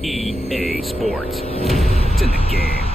EA Sports. It's in the game.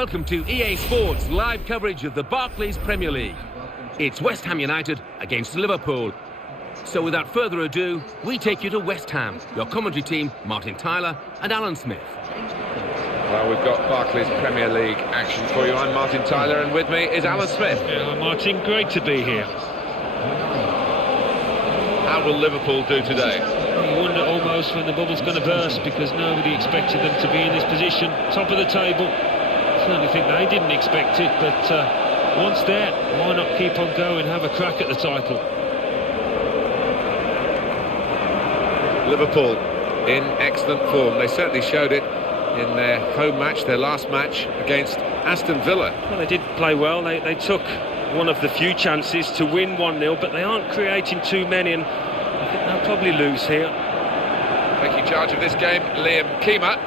Welcome to EA Sports live coverage of the Barclays Premier League. It's West Ham United against Liverpool. So without further ado, we take you to West Ham. Your commentary team, Martin Tyler and Alan Smith. Well, we've got Barclays Premier League action for you. I'm Martin Tyler, and with me is Alan Smith. Yeah, Martin, great to be here. How will Liverpool do today? You wonder almost when the bubble's going to burst, because nobody expected them to be in this position, top of the table. I certainly think they didn't expect it, but once there, why not keep on going, have a crack at the title? Liverpool in excellent form. They certainly showed it in their home match, their last match against Aston Villa. Well, they did play well. They took one of the few chances to win 1-0, but they aren't creating too many, and I think they'll probably lose here. Taking charge of this game, Liam Keema.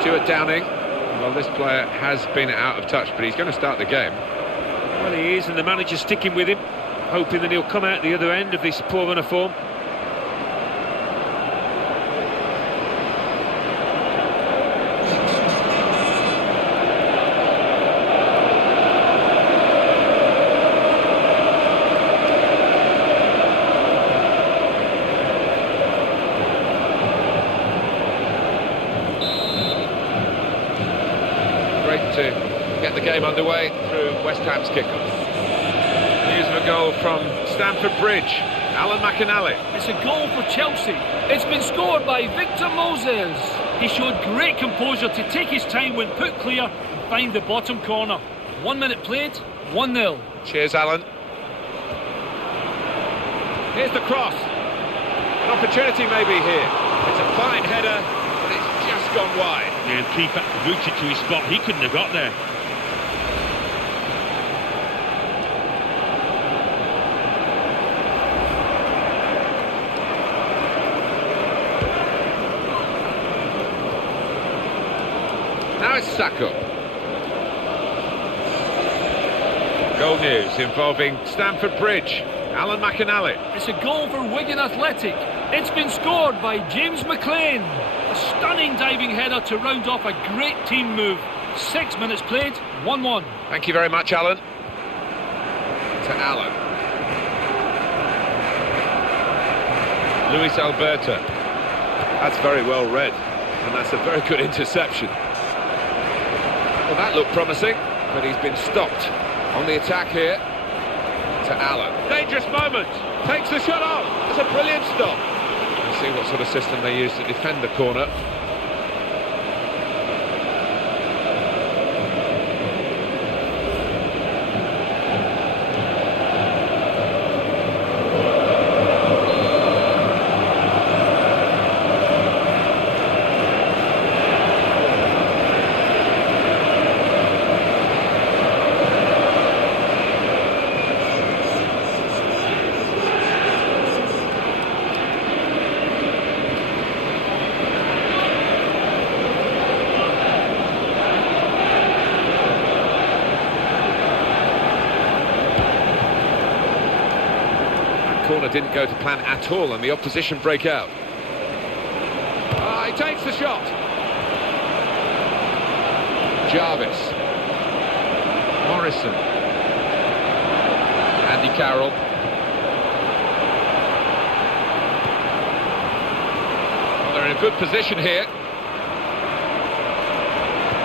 Stuart Downing. Well, this player has been out of touch, but he's going to start the game. Well, he is, and the manager's sticking with him, hoping that he'll come out the other end of this poor run of form. To get the game underway through West Ham's kickoff. News of a goal from Stamford Bridge. Alan McInally. It's a goal for Chelsea. It's been scored by Victor Moses. He showed great composure to take his time when put clear and find the bottom corner. 1 minute played, 1-0. Cheers, Alan. Here's the cross. An opportunity maybe here. It's a fine header, but it's just gone wide. And keeper rooted to his spot. He couldn't have got there. Now it's Saka. Goal news involving Stamford Bridge. Alan McInally. It's a goal for Wigan Athletic. It's been scored by James McLean. A stunning diving header to round off a great team move. 6 minutes played, 1-1. Thank you very much, Alan. To Alan. Luis Alberto. That's very well read, and that's a very good interception. Well, that looked promising, but he's been stopped on the attack here. To Alan. Dangerous moment. Takes the shot off. It's a brilliant stop. Let's see what sort of system they use to defend the corner. Corner didn't go to plan at all, and the opposition break out. He takes the shot. Jarvis. Morrison. Andy Carroll. Well, they're in a good position here.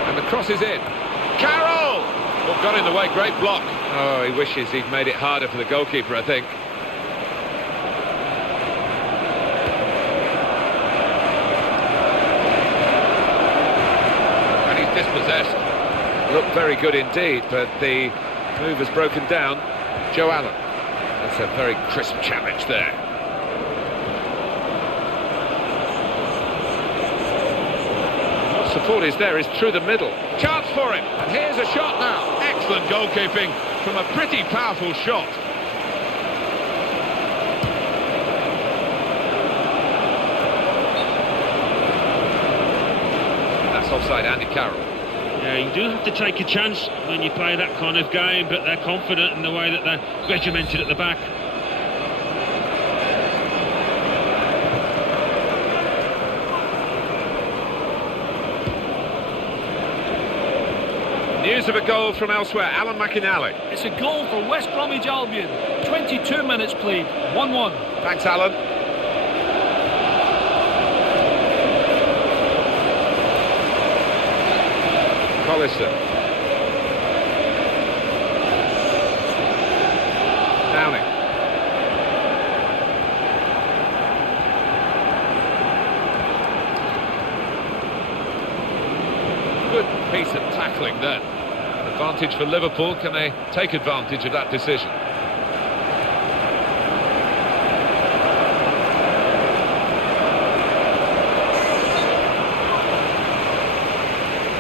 And the cross is in. Carroll! Well, got in the way, great block. Oh, he wishes he'd made it harder for the goalkeeper, I think. Dispossessed. Looked very good indeed, but the move has broken down. Joe Allen. That's a very crisp challenge there. support is there, is through the middle. Chance for him, and here's a shot now. Excellent goalkeeping from a pretty powerful shot. That's offside, Andy Carroll. Yeah, you do have to take a chance when you play that kind of game, but they're confident in the way that they're regimented at the back. News of a goal from elsewhere, Alan McInally. It's a goal for West Bromwich Albion. 22 minutes played, 1-1. Thanks, Alan. Collison. Downing. Good piece of tackling there. Advantage for Liverpool. Can they take advantage of that decision?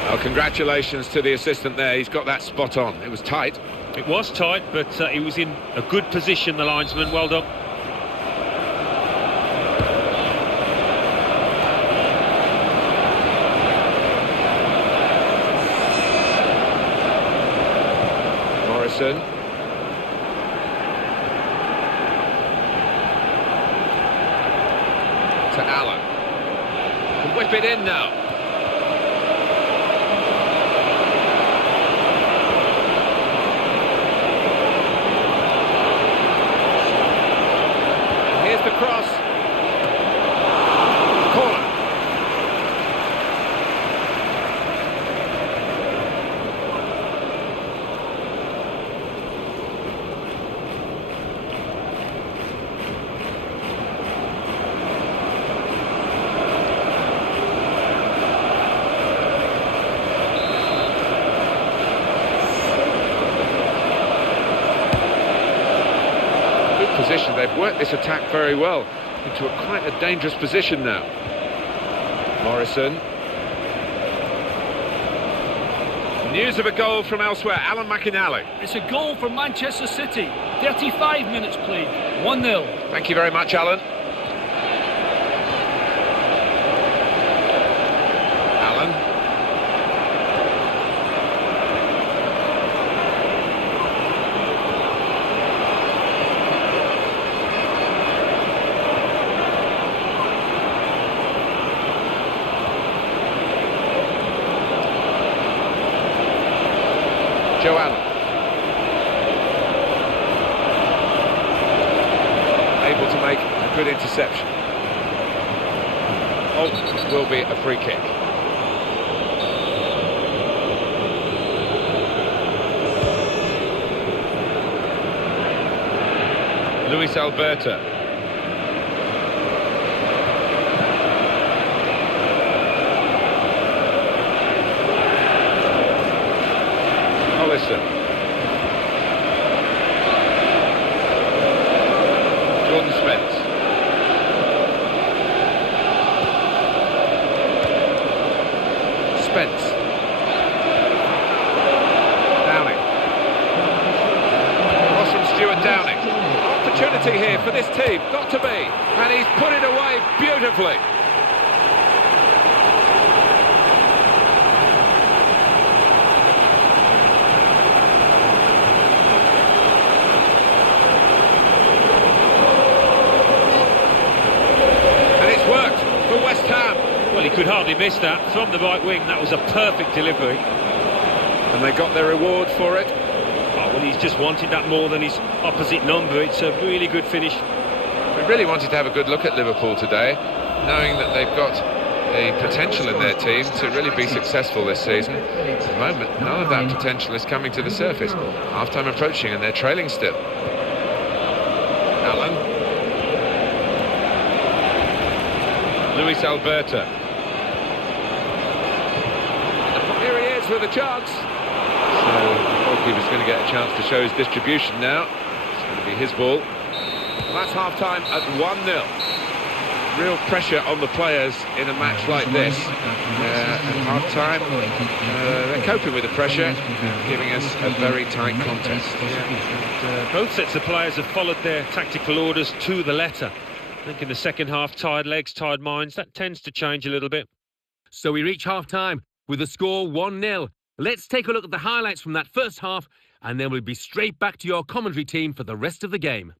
Well, congratulations to the assistant there. He's got that spot on. It was tight. It was tight, but he was in a good position, the linesman. Well done. Morrison. To Allen. Can whip it in now. Here's the cross. Corner. Position. They've worked this attack very well into quite a dangerous position now. Morrison. News of a goal from elsewhere, Alan McInally. It's a goal for Manchester City. 35 minutes played, 1-0. Thank you very much, Alan. Alan. Joe Allen. Able to make a good interception. Oh, it will be a free kick. Luis Alberto. Jordan Spence. Spence. Downing. Cross from Stuart Downing. Opportunity here for this team, got to be. And he's put it away beautifully. Well, he could hardly miss that. From the right wing, that was a perfect delivery. And they got their reward for it. Oh, well, he's just wanted that more than his opposite number. It's a really good finish. We really wanted to have a good look at Liverpool today, knowing that they've got the potential in their team to really be successful this season. At the moment, none of that potential is coming to the surface. Half-time approaching and they're trailing still. Allen. Luis Alberto. Here he is with a chance. So the goalkeeper's going to get a chance to show his distribution now. It's going to be his ball. Well, that's half-time at 1-0. real pressure on the players in a match like this. At half-time, they're coping with the pressure, giving us a very tight contest. And, both sets of players have followed their tactical orders to the letter. I think in the second half, tired legs, tired minds, that tends to change a little bit. So we reach half-time with the score 1-0. Let's take a look at the highlights from that first half, and then we'll be straight back to your commentary team for the rest of the game.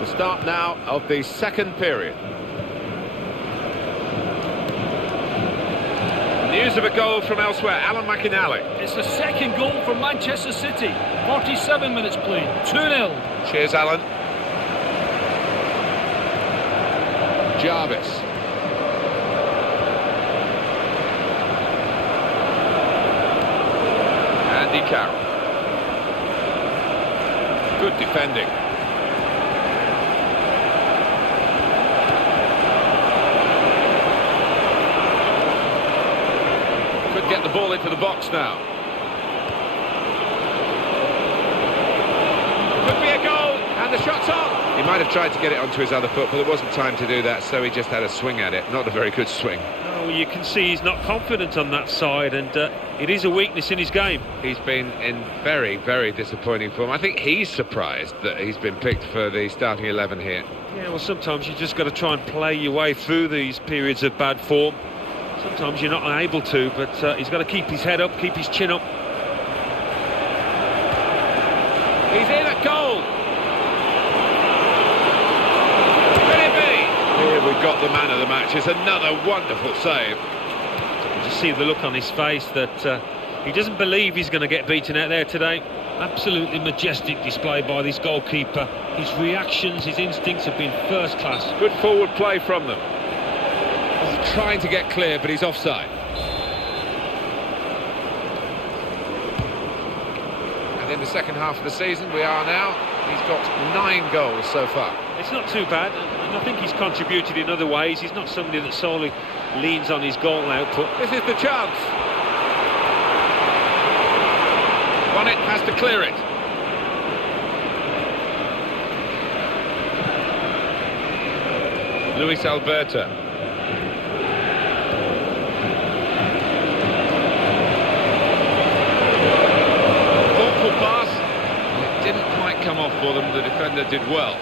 The start now of the second period. News of a goal from elsewhere, Alan McInally. It's the second goal for Manchester City. 47 minutes played, 2-0. Cheers, Alan. Jarvis. Andy Carroll. Good defending. Could get the ball into the box now. Could be a goal, and the shot's on. He might have tried to get it onto his other foot, but there wasn't time to do that, so he just had a swing at it. Not a very good swing. Oh, you can see he's not confident on that side, and it is a weakness in his game. He's been in very, very disappointing form. I think he's surprised that he's been picked for the starting 11 here. Yeah, well, sometimes you just got to try and play your way through these periods of bad form. Sometimes you're not able to, but he's got to keep his head up, keep his chin up. He's in at goal. Could it be? Here we've got the man of the match. It's another wonderful save. You just see the look on his face that he doesn't believe he's going to get beaten out there today. Absolutely majestic display by this goalkeeper. His reactions, his instincts have been first class. Good forward play from them. He's trying to get clear, but he's offside. And in the second half of the season, we are now. He's got 9 goals so far. It's not too bad, and I think he's contributed in other ways. He's not somebody that solely leans on his goal output. This is the chance. Bonnet has to clear it. Luis Alberto. Pass. It didn't quite come off for them. The defender did well.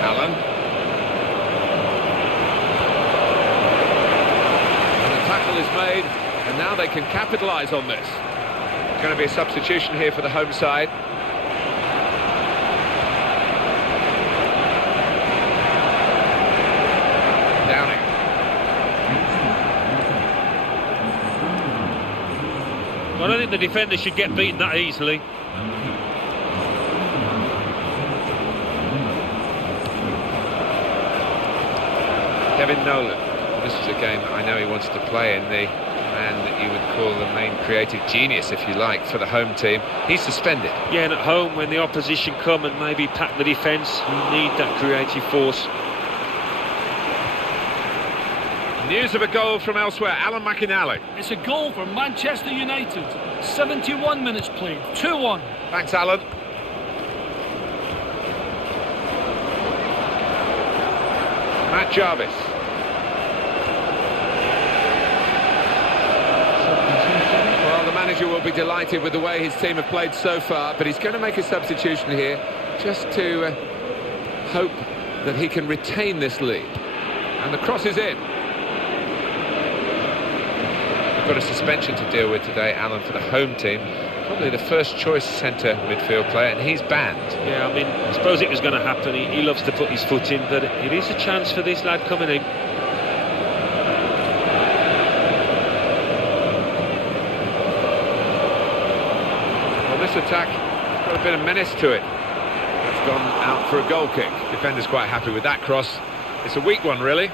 Allen. And the tackle is made, and now they can capitalise on this. It's going to be a substitution here for the home side. Downing. I don't think the defender should get beaten that easily. Kevin Nolan. This is a game that I know he wants to play in. The man that you would call the main creative genius, if you like, for the home team. He's suspended. Yeah, and at home, when the opposition come and maybe pack the defence, you need that creative force. News of a goal from elsewhere, Alan McInally. It's a goal for Manchester United. 71 minutes played, 2-1. Thanks, Alan. Matt Jarvis. Well, the manager will be delighted with the way his team have played so far, but he's going to make a substitution here just to hope that he can retain this lead. And the cross is in. Got a suspension to deal with today, Alan, for the home team. Probably the first choice centre midfield player, and he's banned. Yeah, I mean, I suppose it was going to happen. He loves to put his foot in, but it is a chance for this lad coming in. Well, this attack has got a bit of menace to it. It's gone out for a goal kick. Defender's quite happy with that cross. It's a weak one, really.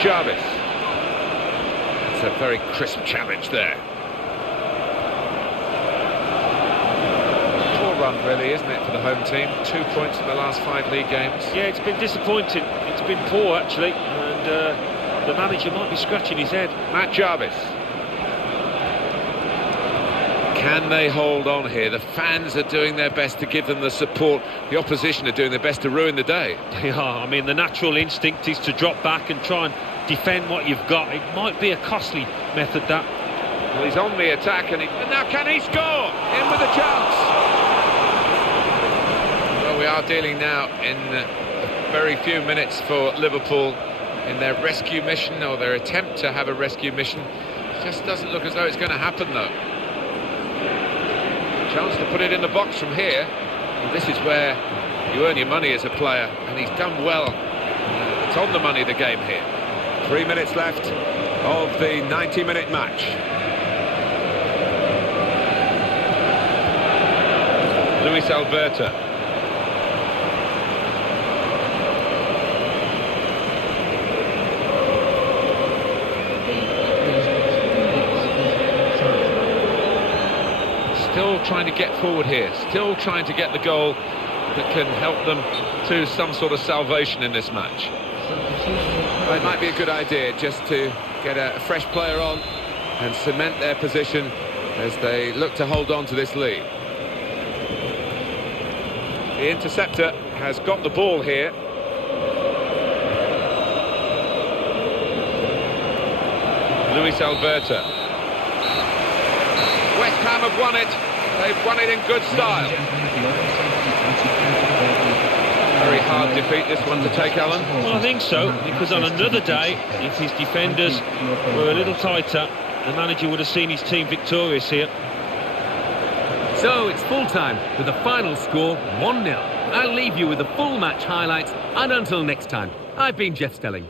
Jarvis. It's a very crisp challenge there. Poor run, really, isn't it, for the home team? 2 points in the last 5 league games. Yeah, it's been disappointing. It's been poor, actually, and the manager might be scratching his head. Matt Jarvis. Can they hold on here? The fans are doing their best to give them the support. The opposition are doing their best to ruin the day. They are. I mean, the natural instinct is to drop back and try and defend what you've got. It might be a costly method, that. Well, he's on the attack, and now can he score? In with a chance. Well, we are dealing now in very few minutes for Liverpool in their rescue mission, or their attempt to have a rescue mission. It just doesn't look as though it's going to happen, though. Chance to put it in the box from here. And this is where you earn your money as a player, and he's done well. It's on the money, the game here. 3 minutes left of the 90-minute match. Luis Alberta. Still trying to get forward here, still trying to get the goal that can help them to some sort of salvation in this match. Well, it might be a good idea just to get a fresh player on and cement their position as they look to hold on to this lead. The interceptor has got the ball here. Luis Alberta. West Ham have won it. They've won it in good style. Very hard defeat, this one, to take, Alan. Well, I think so, because on another day, if his defenders were a little tighter, the manager would have seen his team victorious here. So it's full-time with the final score 1-0. I'll leave you with the full match highlights, and until next time, I've been Jeff Stelling.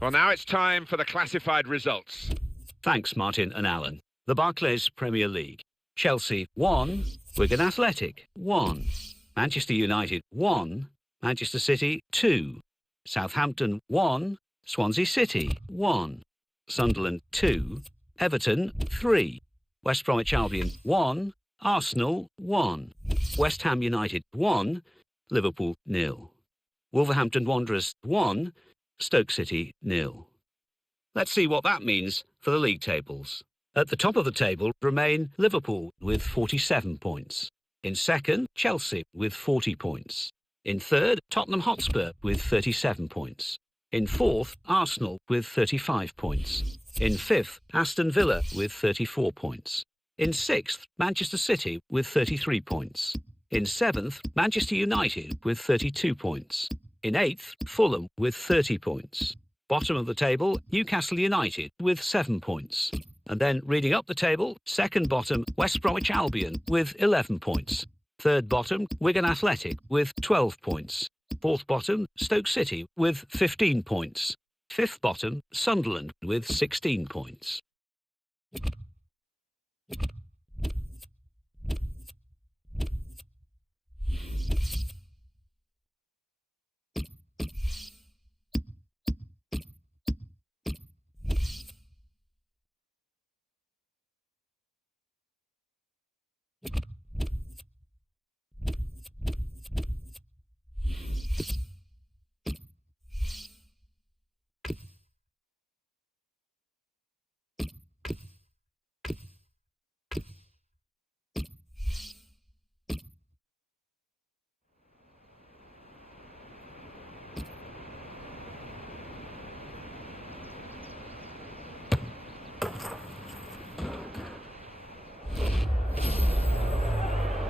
Well, now it's time for the classified results. Thanks, Martin and Alan. The Barclays Premier League. Chelsea 1, Wigan Athletic 1, Manchester United 1, Manchester City 2, Southampton 1, Swansea City 1, Sunderland 2, Everton 3, West Bromwich Albion 1, Arsenal 1, West Ham United 1, Liverpool 0, Wolverhampton Wanderers 1, Stoke City 0. Let's see what that means for the league tables. At the top of the table remain Liverpool with 47 points. In second, Chelsea with 40 points. In third, Tottenham Hotspur with 37 points. In fourth, Arsenal with 35 points. In fifth, Aston Villa with 34 points. In sixth, Manchester City with 33 points. In seventh, Manchester United with 32 points. In eighth, Fulham with 30 points. Bottom of the table, Newcastle United with 7 points. And then reading up the table, second bottom, West Bromwich Albion with 11 points. Third bottom, Wigan Athletic with 12 points. Fourth bottom, Stoke City with 15 points. Fifth bottom, Sunderland with 16 points.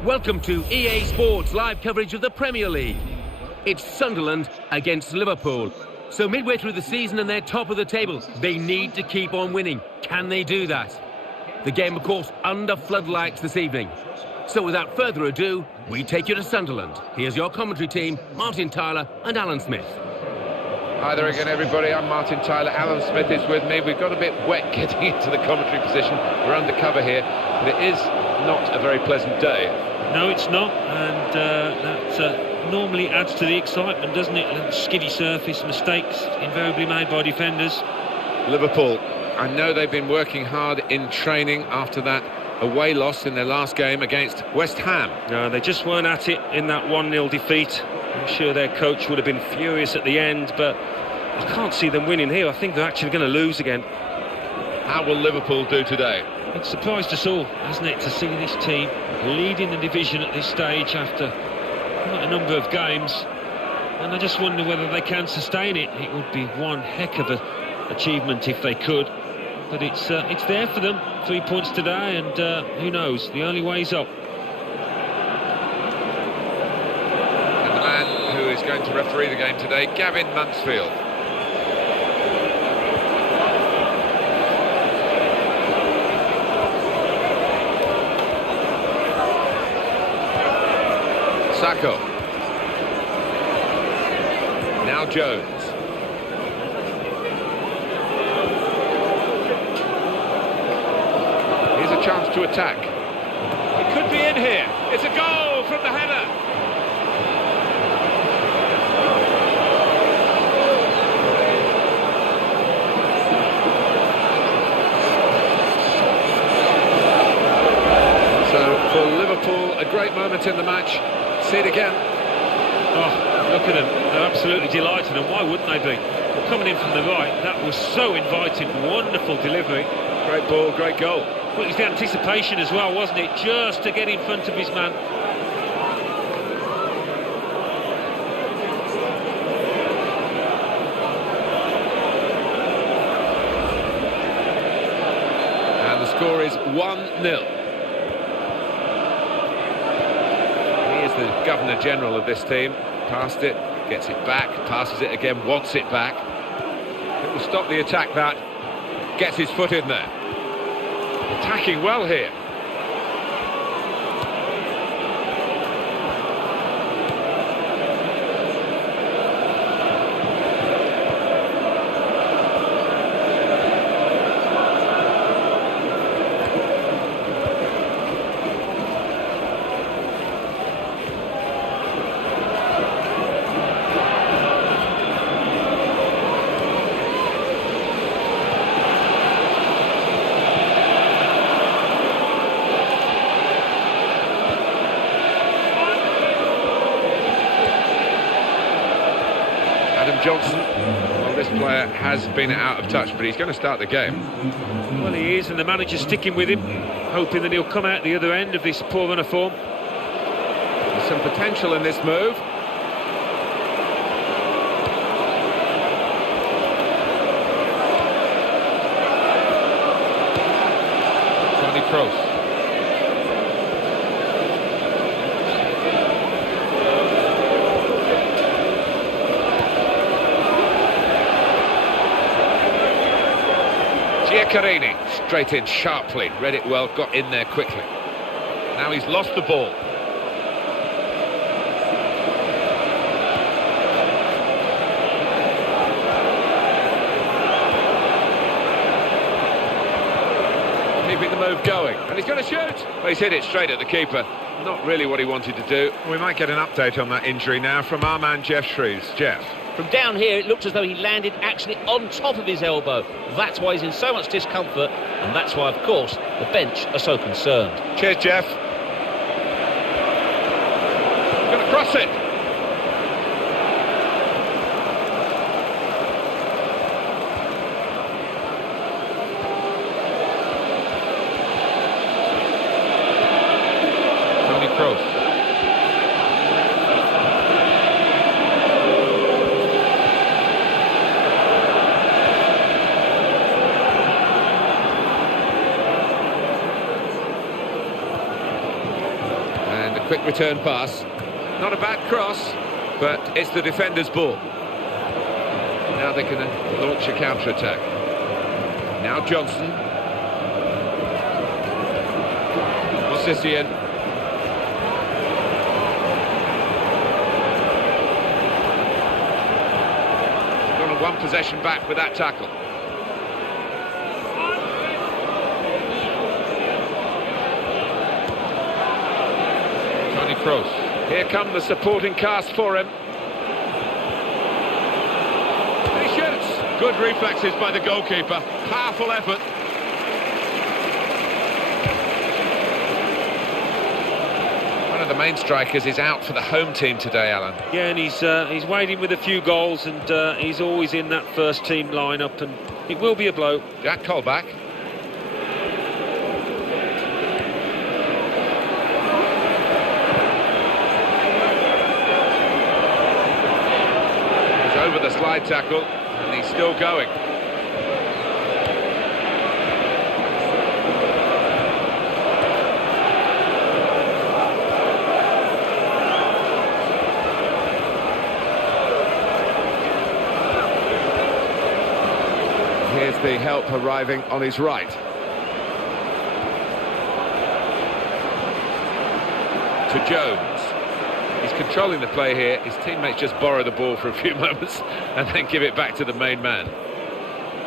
Welcome to EA Sports live coverage of the Premier League. It's Sunderland against Liverpool. So midway through the season and they're top of the table, they need to keep on winning. Can they do that? The game, of course, under floodlights this evening. So without further ado, we take you to Sunderland. Here's your commentary team, Martin Tyler and Alan Smith. Hi there again, everybody. I'm Martin Tyler. Alan Smith is with me. We've got a bit wet getting into the commentary position. We're undercover here, but it is not a very pleasant day. No, it's not, and that normally adds to the excitement, doesn't it? And skiddy surface, mistakes invariably made by defenders. Liverpool, I know they've been working hard in training after that away loss in their last game against West Ham. No, they just weren't at it in that 1-0 defeat. I'm sure their coach would have been furious at the end, but I can't see them winning here. I think they're actually going to lose again. How will Liverpool do today? It's surprised us all, hasn't it, to see this team leading the division at this stage after quite a number of games. And I just wonder whether they can sustain it. It would be one heck of an achievement if they could. But it's there for them, 3 points today, and who knows, the only way's up. And the man who is going to referee the game today, Gavin Mansfield. Sacco. Now Jones. Here's a chance to attack. It could be in here. It's a goal from the header. So for Liverpool, a great moment in the match. See it again. Oh, look at them. They're absolutely delighted, and why wouldn't they be? Coming in from the right, that was so inviting. Wonderful delivery. Great ball, great goal. Well, it was the anticipation as well, wasn't it? Just to get in front of his man. And the score is 1-0. The Governor General of this team, passed it, gets it back, passes it again, wants it back. It will stop the attack, that gets his foot in there. Attacking well here. Johnson, well, this player has been out of touch, but he's going to start the game. Well, he is, and the manager's sticking with him, hoping that he'll come out the other end of this poor run of form. There's some potential in this move. Tony Kroos. Giaccherini, straight in sharply, read it well, got in there quickly. Now he's lost the ball. Keeping the move going, and he's going to shoot. Well, he's hit it straight at the keeper. Not really what he wanted to do. We might get an update on that injury now from our man Jeff Shrews. Jeff. From down here, it looked as though he landed actually on top of his elbow. That's why he's in so much discomfort, and that's why, of course, the bench are so concerned. Cheers, Jeff. Going to cross it. Tony Kroos. quick return pass. Not a bad cross, but it's the defender's ball. Now they can launch a counter-attack. Now Johnson. Mossisian. Gone on one possession back with that tackle. Tony Kroos. Here come the supporting cast for him. He shoots. Good reflexes by the goalkeeper. Powerful effort. One of the main strikers is out for the home team today, Alan. Yeah, and he's waiting with a few goals, and he's always in that first team lineup, and it will be a blow. Jack Colback. Over the slide tackle, and he's still going. Here's the help arriving on his right. To Jones. He's controlling the play here. His teammates just borrow the ball for a few moments and then give it back to the main man.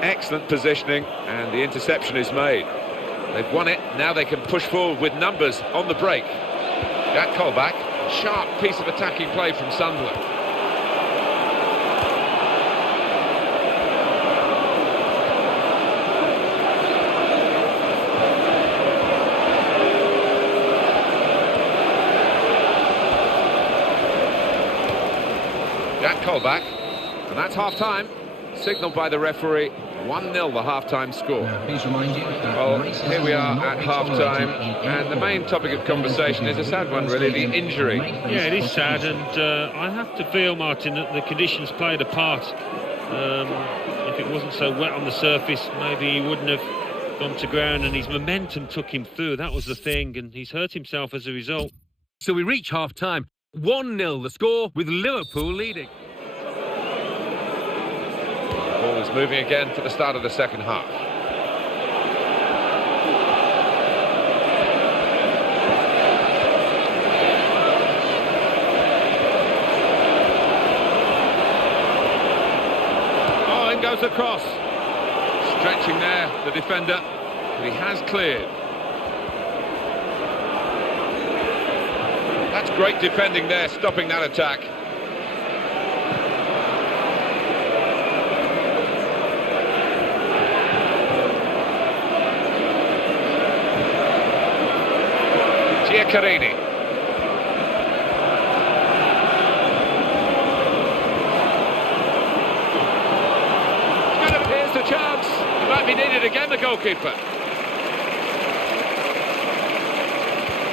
Excellent positioning, and the interception is made. They've won it. Now they can push forward with numbers on the break. Jack Colback. Sharp piece of attacking play from Sunderland. Jack Colback, and that's half-time, signalled by the referee. 1-0 the half-time score. Well, here we are at half-time, and the main topic of conversation is a sad one, really, the injury. Yeah, it is sad, and I have to feel, Martin, that the conditions played a part. If it wasn't so wet on the surface, maybe he wouldn't have gone to ground, and his momentum took him through. That was the thing, and he's hurt himself as a result. So we reach half-time. 1-0 the score, with Liverpool leading. The ball is moving again for the start of the second half. Oh, in goes the cross. Stretching there, the defender, but he has cleared. That's great defending there, stopping that attack. Giaccherini. Here's the chance. It might be needed again, the goalkeeper.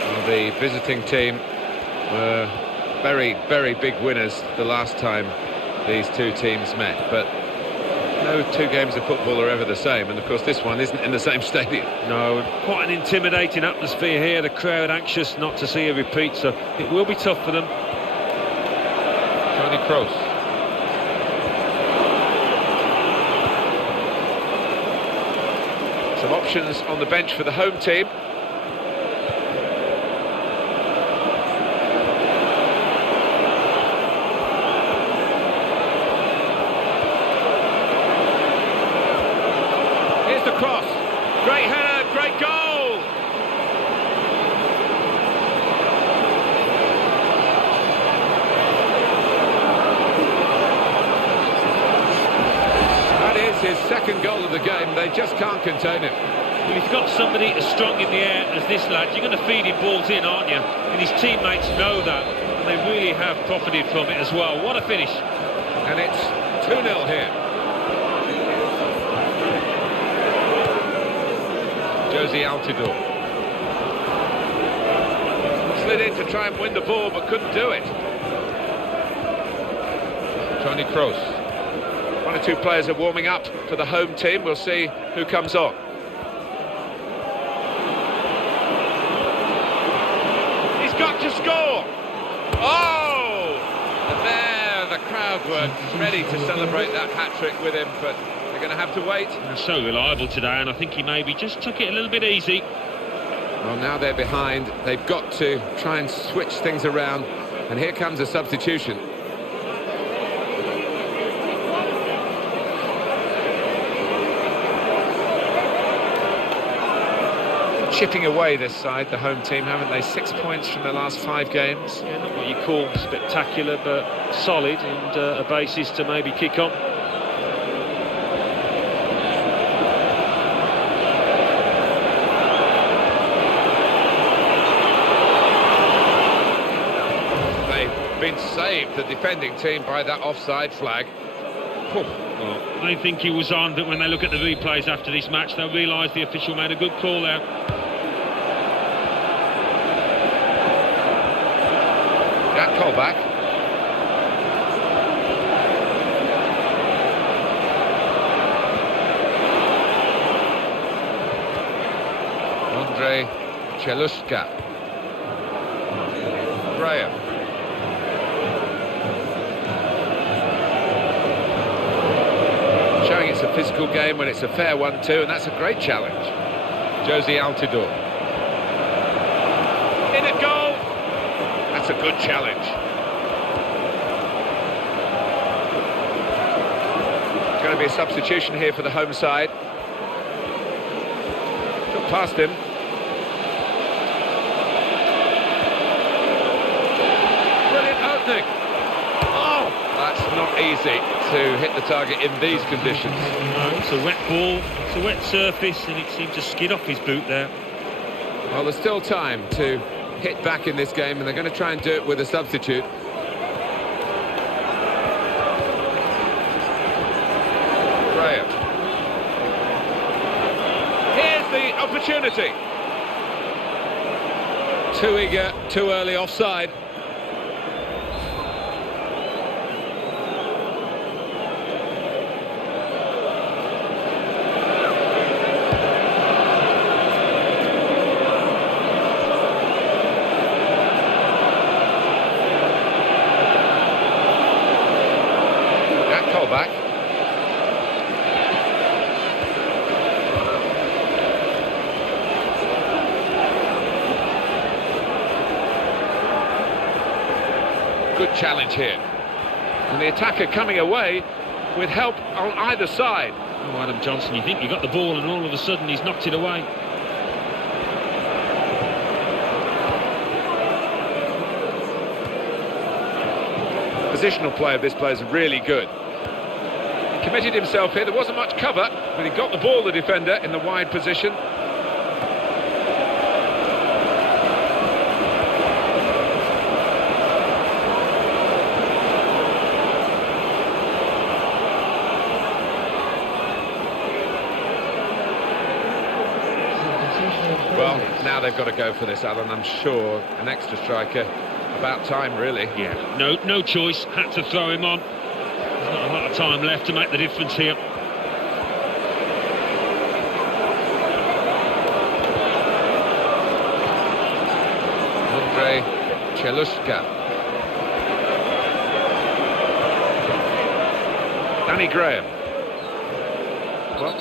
Well, the visiting team were very, very big winners the last time these two teams met, but no two games of football are ever the same, and of course this one isn't in the same stadium. No, quite an intimidating atmosphere here, the crowd anxious not to see a repeat, so it will be tough for them. Tony Kroos. Some options on the bench for the home team. Here's the cross. Great header, great goal! That is his second goal of the game. They just can't contain him. Well, he's got somebody as strong in the air as this lad. You're going to feed him balls in, aren't you? And his teammates know that, and they really have profited from it as well. What a finish. And it's 2-0 here. Josie Altidore. Slid in to try and win the ball, but couldn't do it. Tony Kroos. One or two players are warming up for the home team. We'll see who comes on. He's got to score! were ready to celebrate that hat-trick with him, but they're going to have to wait. They're so reliable today, and I think he maybe just took it a little bit easy. Well, now they're behind. They've got to try and switch things around, and here comes a substitution. Chipping away this side, the home team, haven't they? 6 points from their last 5 games. Yeah, not what you call spectacular, but solid, and a basis to maybe kick on. They've been saved, the defending team, by that offside flag. Well, they think he was on, but when they look at the replays after this match, they'll realise the official made a good call there. That call back. Andre Chelushka. Graham. Showing it's a physical game when it's a fair one too, and that's a great challenge. Josie Altidore. In a goal! That's a good challenge. There's going to be a substitution here for the home side. Got past him. Brilliant opening. Oh, that's not easy to hit the target in these conditions. No, it's a wet ball, it's a wet surface, and it seemed to skid off his boot there. Well, there's still time to hit back in this game, and they're going to try and do it with a substitute. Graham. Here's the opportunity. Too eager, too early, offside. Back. Good challenge here. And the attacker coming away with help on either side. Oh, Adam Johnson, you think you got the ball and all of a sudden he's knocked it away. Positional play of this player is really good. He committed himself here. There wasn't much cover, but he got the ball, the defender, in the wide position. Well, now they've got to go for this, Alan. I'm sure an extra striker. About time, really. Yeah, no choice. Had to throw him on. There's not a lot of time left to make the difference here. Andre Chelushka. Danny Graham. Well,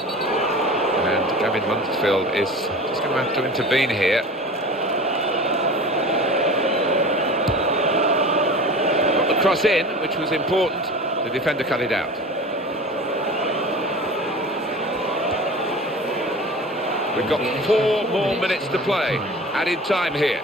and Gavin Mansfield is just going to have to intervene here. Cross in, which was important. The defender cut it out. We've got 4 more minutes to play. Added time here.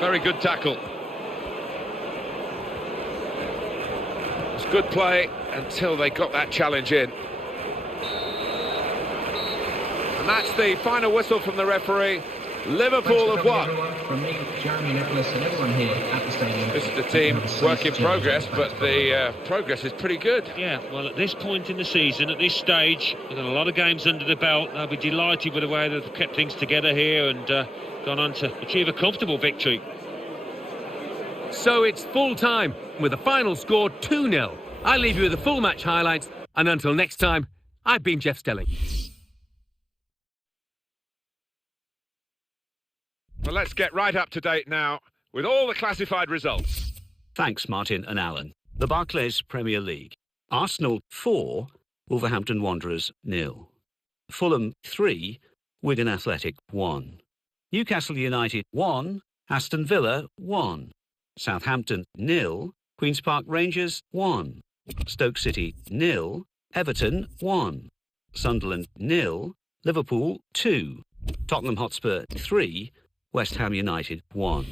Very good tackle. It's good play until they got that challenge in. And that's the final whistle from the referee. Liverpool have won. From me, Jeremy Nicholas, and everyone here at the stadium. This is the team work in progress, but the progress is pretty good. Yeah, well, at this point in the season, at this stage, they've got a lot of games under the belt. They'll be delighted with the way they've kept things together here and gone on to achieve a comfortable victory. So it's full time with the final score 2-0. I leave you with the full match highlights, and until next time, I've been Jeff Stelling. Well, let's get right up to date now with all the classified results. Thanks, Martin and Alan. The Barclays Premier League. Arsenal 4, Wolverhampton Wanderers 0. Fulham 3, Wigan Athletic 1. Newcastle United 1, Aston Villa 1. Southampton 0, Queen's Park Rangers 1. Stoke City 0, Everton 1. Sunderland 0, Liverpool 2. Tottenham Hotspur 3, West Ham United 1.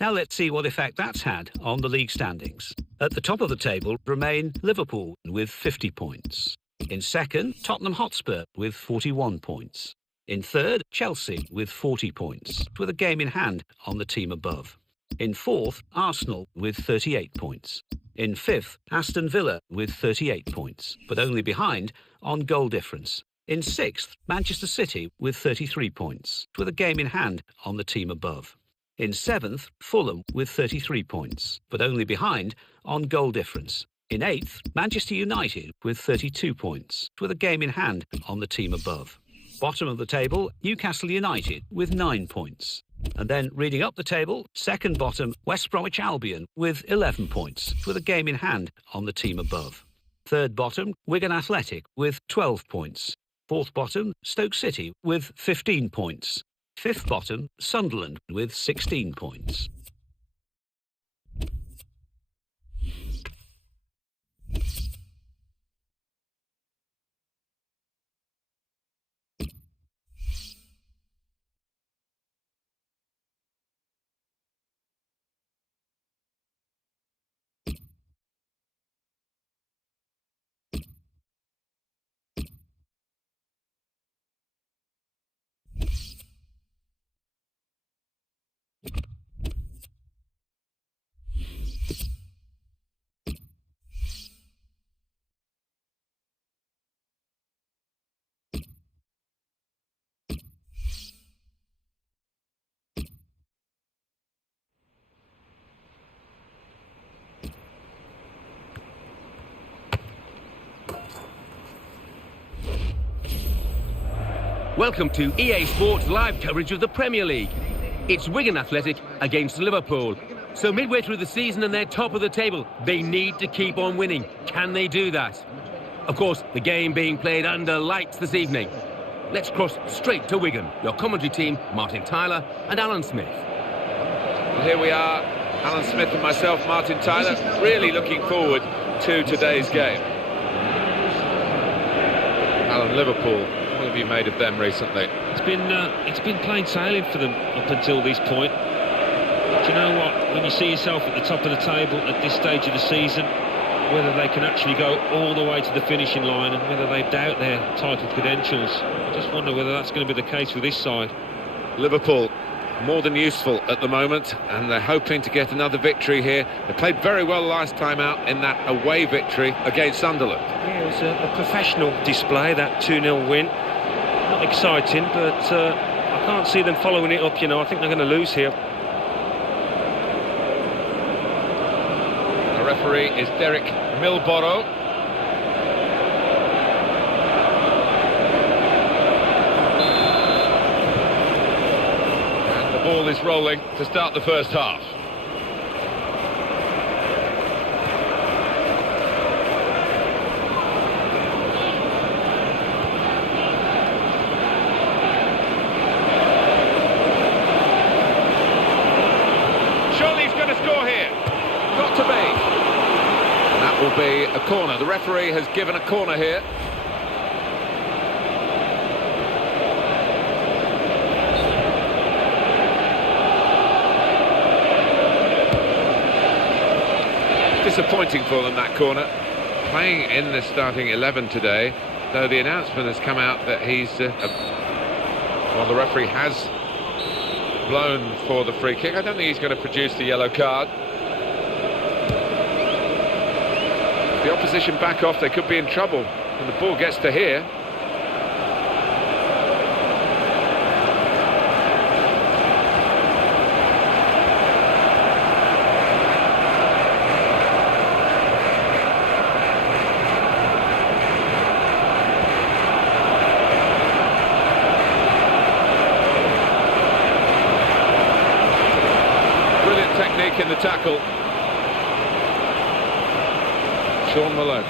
Now let's see what effect that's had on the league standings. At the top of the table remain Liverpool with 50 points. In second, Tottenham Hotspur with 41 points. In third, Chelsea with 40 points, with a game in hand on the team above. In fourth, Arsenal with 38 points. In fifth, Aston Villa with 38 points, but only behind on goal difference. In sixth, Manchester City with 33 points, with a game in hand on the team above. In seventh, Fulham with 33 points, but only behind on goal difference. In eighth, Manchester United with 32 points, with a game in hand on the team above. Bottom of the table, Newcastle United with 9 points. And then reading up the table, second bottom, West Bromwich Albion with 11 points, with a game in hand on the team above. Third bottom, Wigan Athletic with 12 points. Fourth bottom, Stoke City with 15 points. Fifth bottom, Sunderland with 16 points. Welcome to EA Sports live coverage of the Premier League. It's Wigan Athletic against Liverpool. So midway through the season and they're top of the table, they need to keep on winning. Can they do that? Of course, the game being played under lights this evening. Let's cross straight to Wigan. Your commentary team, Martin Tyler and Alan Smith. Well, here we are, Alan Smith and myself, Martin Tyler, really looking forward to today's game. Alan, Liverpool, what have you made of them recently? It's been plain sailing for them up until this point. Do you know what? When you see yourself at the top of the table at this stage of the season, whether they can actually go all the way to the finishing line and whether they doubt their title credentials, I just wonder whether that's going to be the case with this side. Liverpool more than useful at the moment, and they're hoping to get another victory here. They played very well last time out in that away victory against Sunderland. Yeah, it was a professional display, that 2-0 win. Not exciting, but I can't see them following it up, you know. I think they're going to lose here. The referee is Derek Milboro. And the ball is rolling to start the first half. Will be a corner. The referee has given a corner here. Disappointing for them, that corner. Playing in the starting 11 today, though the announcement has come out that he's well, the referee has blown for the free kick. I don't think he's going to produce the yellow card. The opposition back off, they could be in trouble, and the ball gets to here. in the tackle. Sean Malone.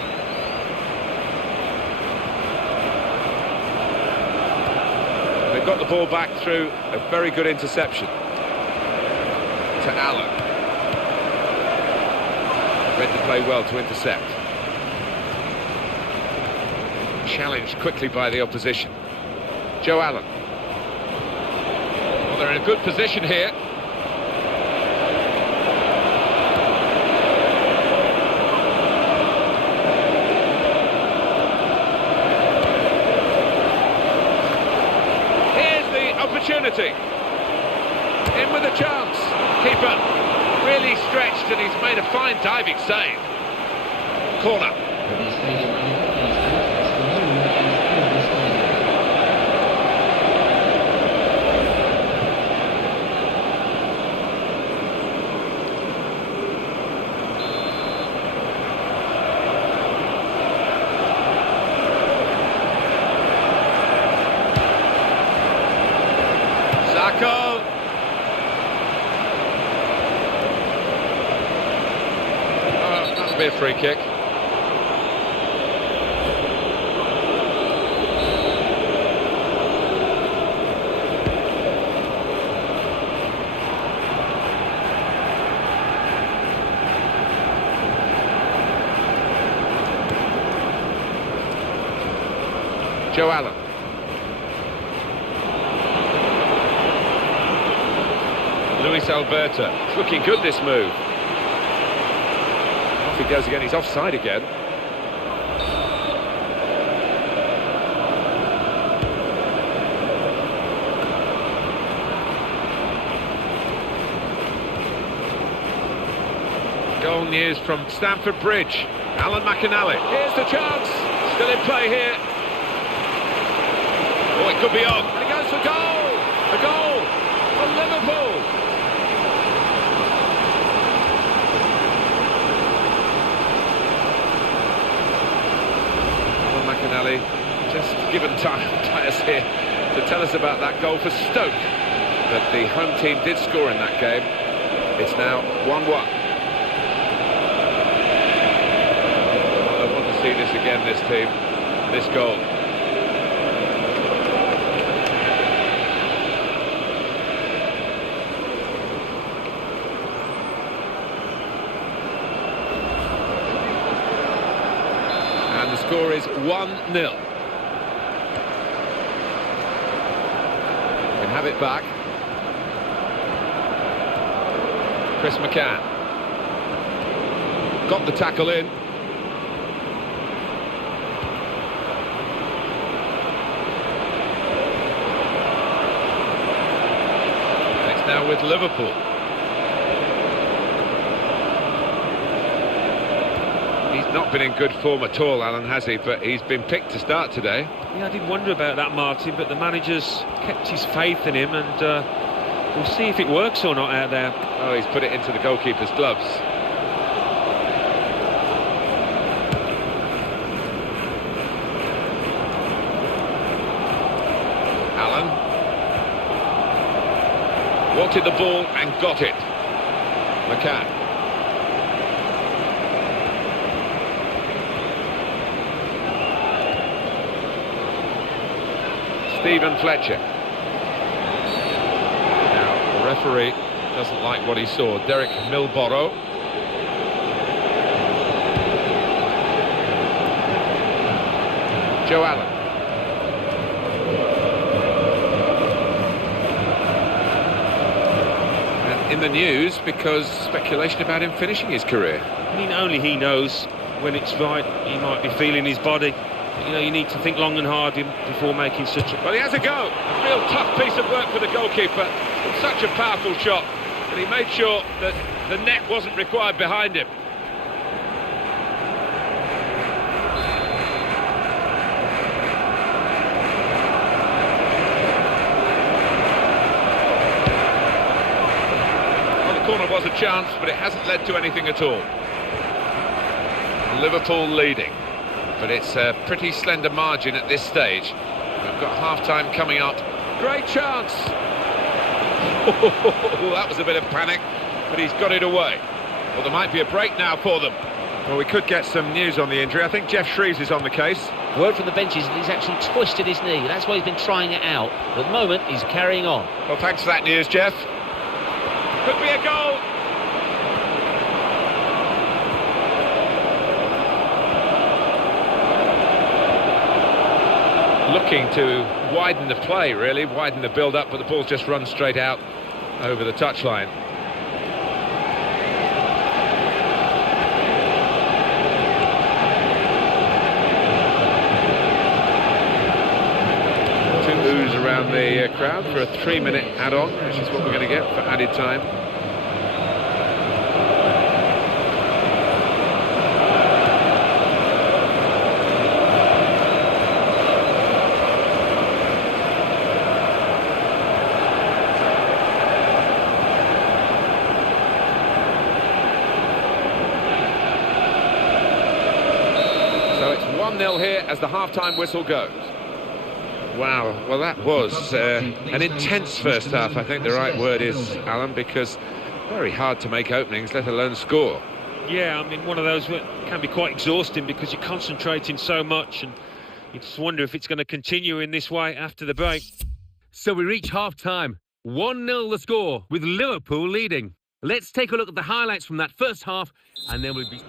They've got the ball back through a very good interception. To Allen. Read the play well to intercept. Challenged quickly by the opposition. Joe Allen. Well, they're in a good position here. Here's the opportunity. In with a chance. Keeper really stretched and he's made a fine diving save. Corner. Sacco. That'll be a free kick. Joe Allen. Luis Alberto. It's looking good, this move. Off he goes again, he's offside again. Goal news from Stamford Bridge. Alan McInally. Here's the chance. Still in play here. Oh, it could be on. And he goes for goal. A goal for Liverpool. Alan McInally just given time by us here to tell us about that goal for Stoke. But the home team did score in that game. It's now 1-1. I want to see this again, this team. This goal. And the score is 1-0. Can have it back. Chris McCann. Got the tackle in. Next now with Liverpool. He's not been in good form at all, Alan, has he? But he's been picked to start today. Yeah, I did wonder about that, Martin, but the manager's kept his faith in him, and we'll see if it works or not out there. Oh, he's put it into the goalkeeper's gloves. Allen. Wanted the ball and got it. McCann. Stephen Fletcher. Now, the referee doesn't like what he saw. Derek Milboro. Joe Allen. And in the news because speculation about him finishing his career. I mean, only he knows when it's right. He might be feeling his body. You know, you need to think long and hard before making such a... Well, he has a go. A real tough piece of work for the goalkeeper. It's such a powerful shot. But he made sure that the net wasn't required behind him. Well, the corner was a chance, but it hasn't led to anything at all. Liverpool leading. But it's a pretty slender margin at this stage. We've got half-time coming up. Great chance! Oh, that was a bit of panic. but he's got it away. Well, there might be a break now for them. Well, we could get some news on the injury. I think Jeff Shreves is on the case. Word from the benches that he's actually twisted his knee. That's why he's been trying it out. At the moment, he's carrying on. Well, thanks for that news, Jeff. Could be a goal. Looking to widen the play, really, widen the build-up, but the ball's just run straight out over the touchline. Two boos around the crowd for a 3-minute add-on, which is what we're going to get for added time. So it's 1-0 here as the half-time whistle goes. Wow, well that was an intense first half, I think the right word is, Alan, because very hard to make openings, let alone score. Yeah, I mean, one of those that can be quite exhausting because you're concentrating so much and you just wonder if it's going to continue in this way after the break. So we reach half-time. 1-0 the score, with Liverpool leading. Let's take a look at the highlights from that first half, and then we'll be...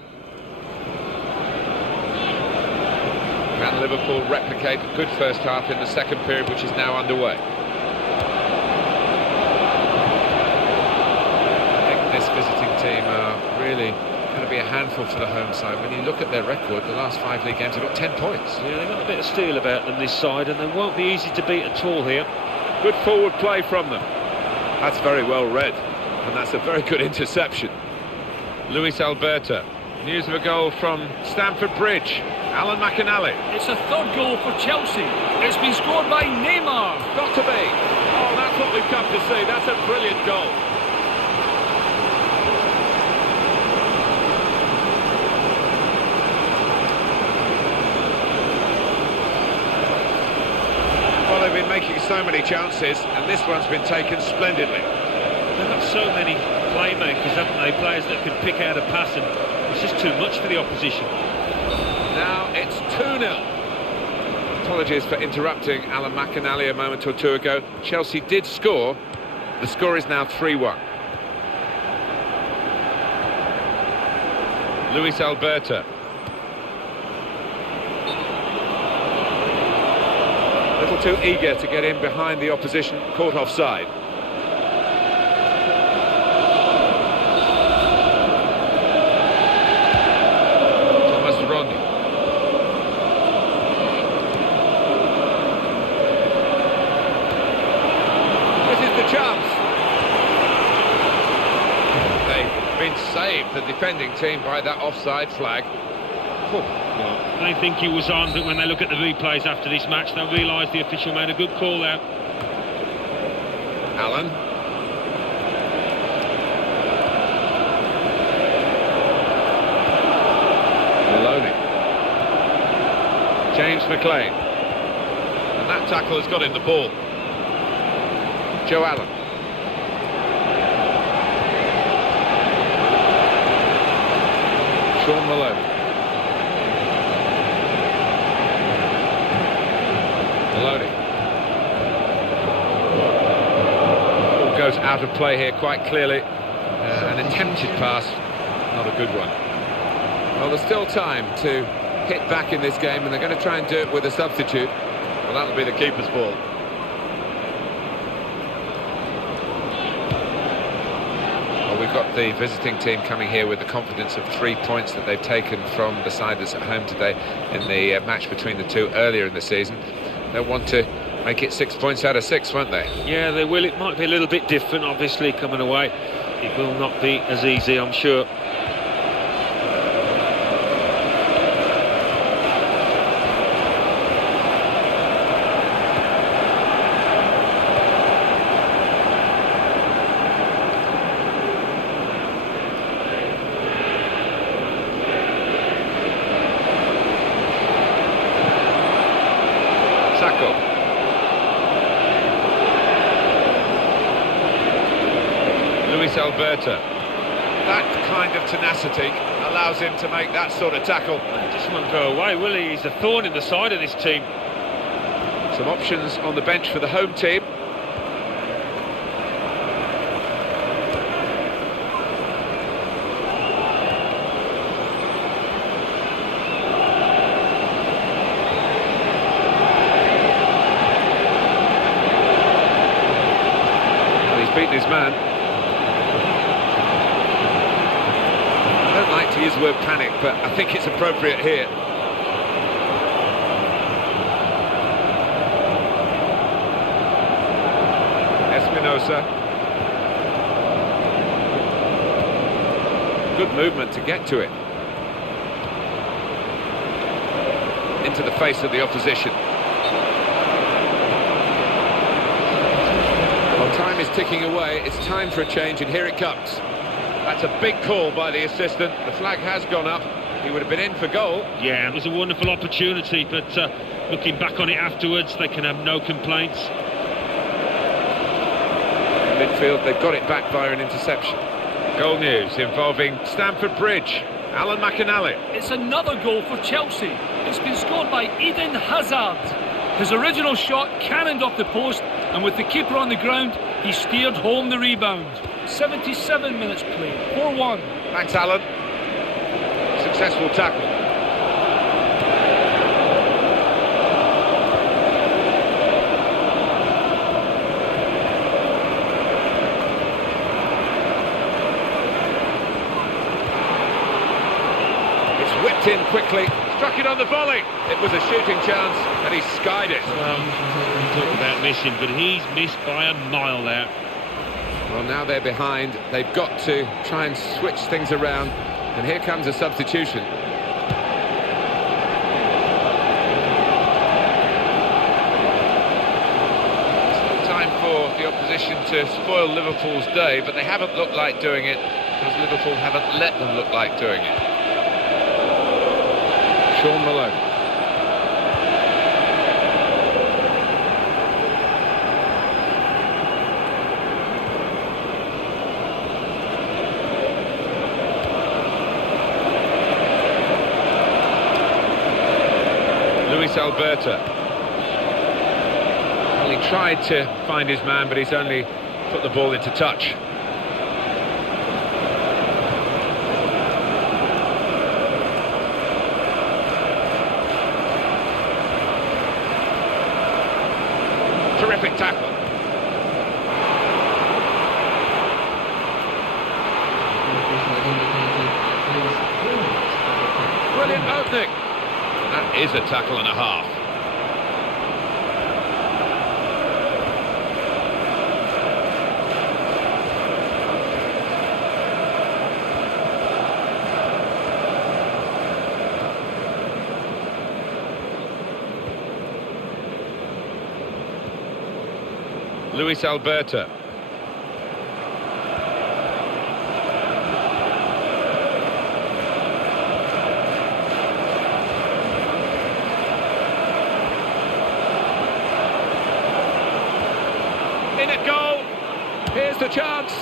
Can Liverpool replicate a good first half in the second period, which is now underway? I think this visiting team are really going to be a handful for the home side. When you look at their record, the last 5 league games have got 10 points. Yeah, they've got a bit of steel about them this side, and they won't be easy to beat at all here. Good forward play from them. That's very well read, and that's a very good interception. Luis Alberto. News of a goal from Stamford Bridge. Alan McInally. It's a third goal for Chelsea. It's been scored by Neymar. Got to be. Oh, that's what we've come to see. That's a brilliant goal. Well, they've been making so many chances, and this one's been taken splendidly. They've got so many playmakers, haven't they? Players that can pick out a pass, and it's just too much for the opposition. Now it's 2-0. Apologies for interrupting Alan McInally a moment or two ago. Chelsea did score. The score is now 3-1. Luis Alberto. A little too eager to get in behind the opposition, caught offside. Saved the defending team by that offside flag. Well, they think he was on, but when they look at the replays after this match, they'll realise the official made a good call out. Allen. Maloney. James McLean. And that tackle has got him the ball. Joe Allen. Sean Maloney. Maloney. Ball goes out of play here quite clearly. An attempted pass, not a good one. Well, there's still time to hit back in this game, and they're going to try and do it with a substitute. Well, that'll be the keeper's ball. We've got the visiting team coming here with the confidence of 3 points that they've taken from the side that's at home today in the match between the two earlier in the season. They'll want to make it 6 points out of 6, won't they? Yeah, they will. It might be a little bit different, obviously, coming away. It will not be as easy, I'm sure. Luis Alberto. kind of tenacity allows him to make that sort of tackle. He just won't go away, will he? He's a thorn in the side of this team. Some options on the bench for the home team. Well, he's beaten his man. I don't like to use the word panic, but I think it's appropriate here. Good movement to get to it. Into the face of the opposition. Well, time is ticking away. It's time for a change, and here it comes. That's a big call by the assistant. The flag has gone up. He would have been in for goal. Yeah, it was a wonderful opportunity, but looking back on it afterwards, they can have no complaints. Midfield, they've got it back via an interception. Goal news involving Stamford Bridge. Alan McInally. It's another goal for Chelsea. It's been scored by Eden Hazard. His original shot cannoned off the post, and with the keeper on the ground, he steered home the rebound. 77 minutes played, 4-1. Thanks, Alan. Successful tackle. Whipped in quickly, struck it on the volley. It was a shooting chance, and he skied it. Talk about missing, but he's missed by a mile there. Well, now they're behind. They've got to try and switch things around, and here comes a substitution. Still time for the opposition to spoil Liverpool's day, but they haven't looked like doing it because Liverpool haven't let them look like doing it. Sean Malone. Luis Alberto. Well, he tried to find his man, but he's only put the ball into touch. Terrific tackle. Brilliant opening. That is a tackle and a half. Luis Alberto. In at goal. Here's the chance.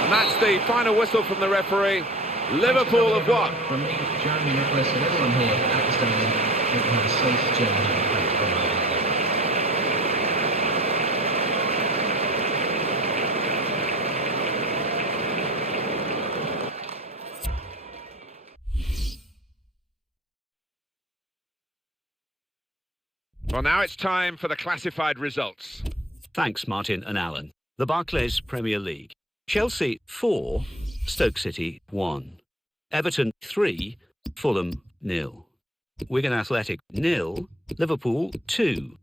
And that's the final whistle from the referee. Liverpool have won. From me, Jeremy Nicholas, and everyone here at the stadium, hope you have a safe journey back from home. Well, now it's time for the classified results. Thanks, Martin and Alan. The Barclays Premier League. Chelsea 4, Stoke City 1. Everton 3, Fulham 0. Wigan Athletic 0, Liverpool 2.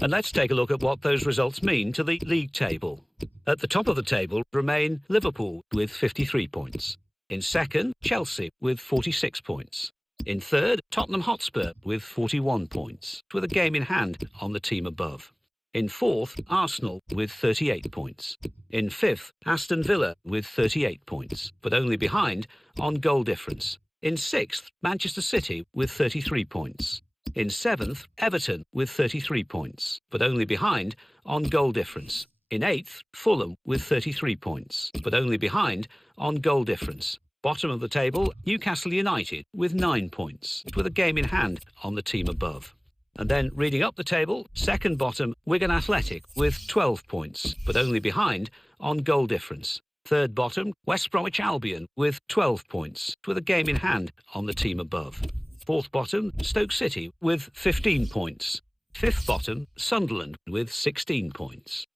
And let's take a look at what those results mean to the league table. At the top of the table remain Liverpool with 53 points. In second, Chelsea with 46 points. In third, Tottenham Hotspur with 41 points, with a game in hand on the team above. In fourth, Arsenal with 38 points. In fifth, Aston Villa with 38 points, but only behind on goal difference. In sixth, Manchester City with 33 points. In seventh, Everton with 33 points, but only behind on goal difference. In 8th, Fulham with 33 points, but only behind on goal difference. Bottom of the table, Newcastle United with 9 points, with a game in hand on the team above. And then reading up the table, second bottom, Wigan Athletic with 12 points, but only behind on goal difference. Third bottom, West Bromwich Albion with 12 points, with a game in hand on the team above. Fourth bottom, Stoke City with 15 points. Fifth bottom, Sunderland with 16 points.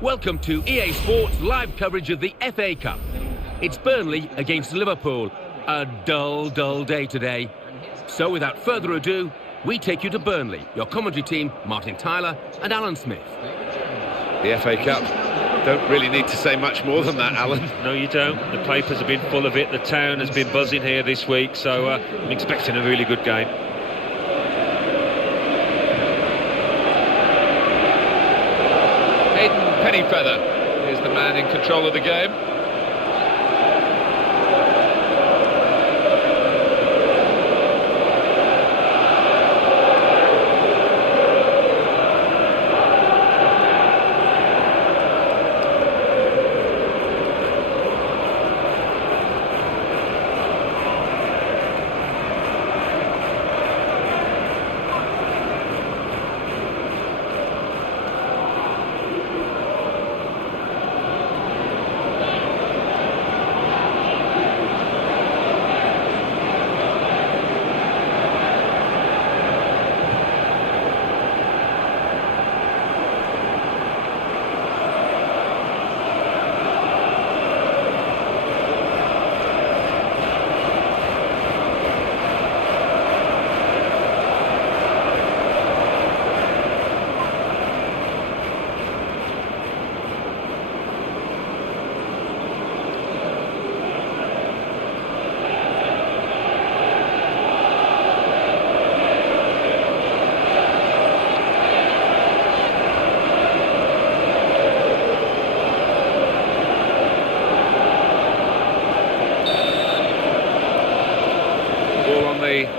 Welcome to EA Sports live coverage of the FA Cup. It's Burnley against Liverpool. A dull, dull day today. So without further ado, we take you to Burnley. Your commentary team, Martin Tyler and Alan Smith. The FA Cup. Don't really need to say much more than that, Alan. No, you don't. The papers have been full of it. The town has been buzzing here this week, so I'm expecting a really good game. Pennyfeather is the man in control of the game.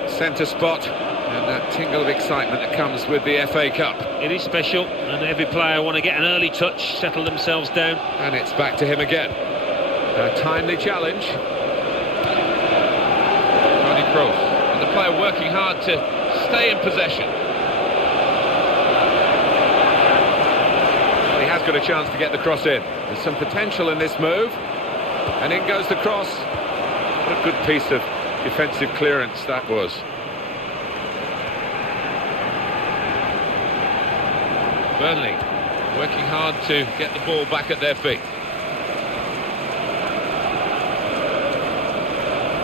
Centre spot, and that tingle of excitement that comes with the FA Cup. It is special, and every player want to get an early touch, settle themselves down. And it's back to him again. A timely challenge. Tony Kroos, and the player working hard to stay in possession. Well, he has got a chance to get the cross in. There's some potential in this move, and in goes the cross. What a good piece of defensive clearance that was. Burnley working hard to get the ball back at their feet.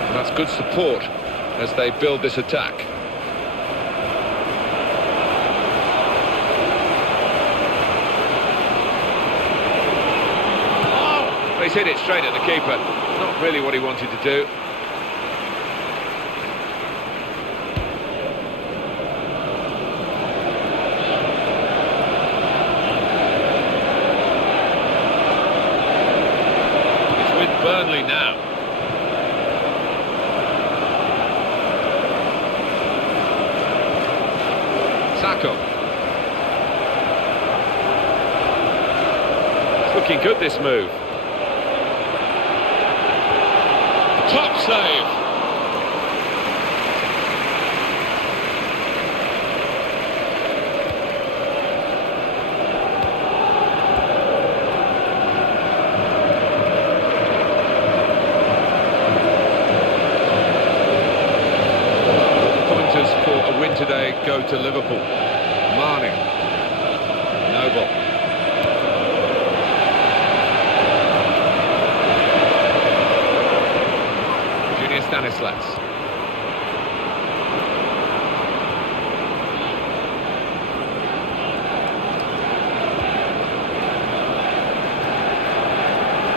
And that's good support as they build this attack. Oh, he's hit it straight at the keeper. Not really what he wanted to do. Shako. It's looking good, this move. Top save. Pointers for a win today go to Liverpool. Marnie. Noble. Stanislas.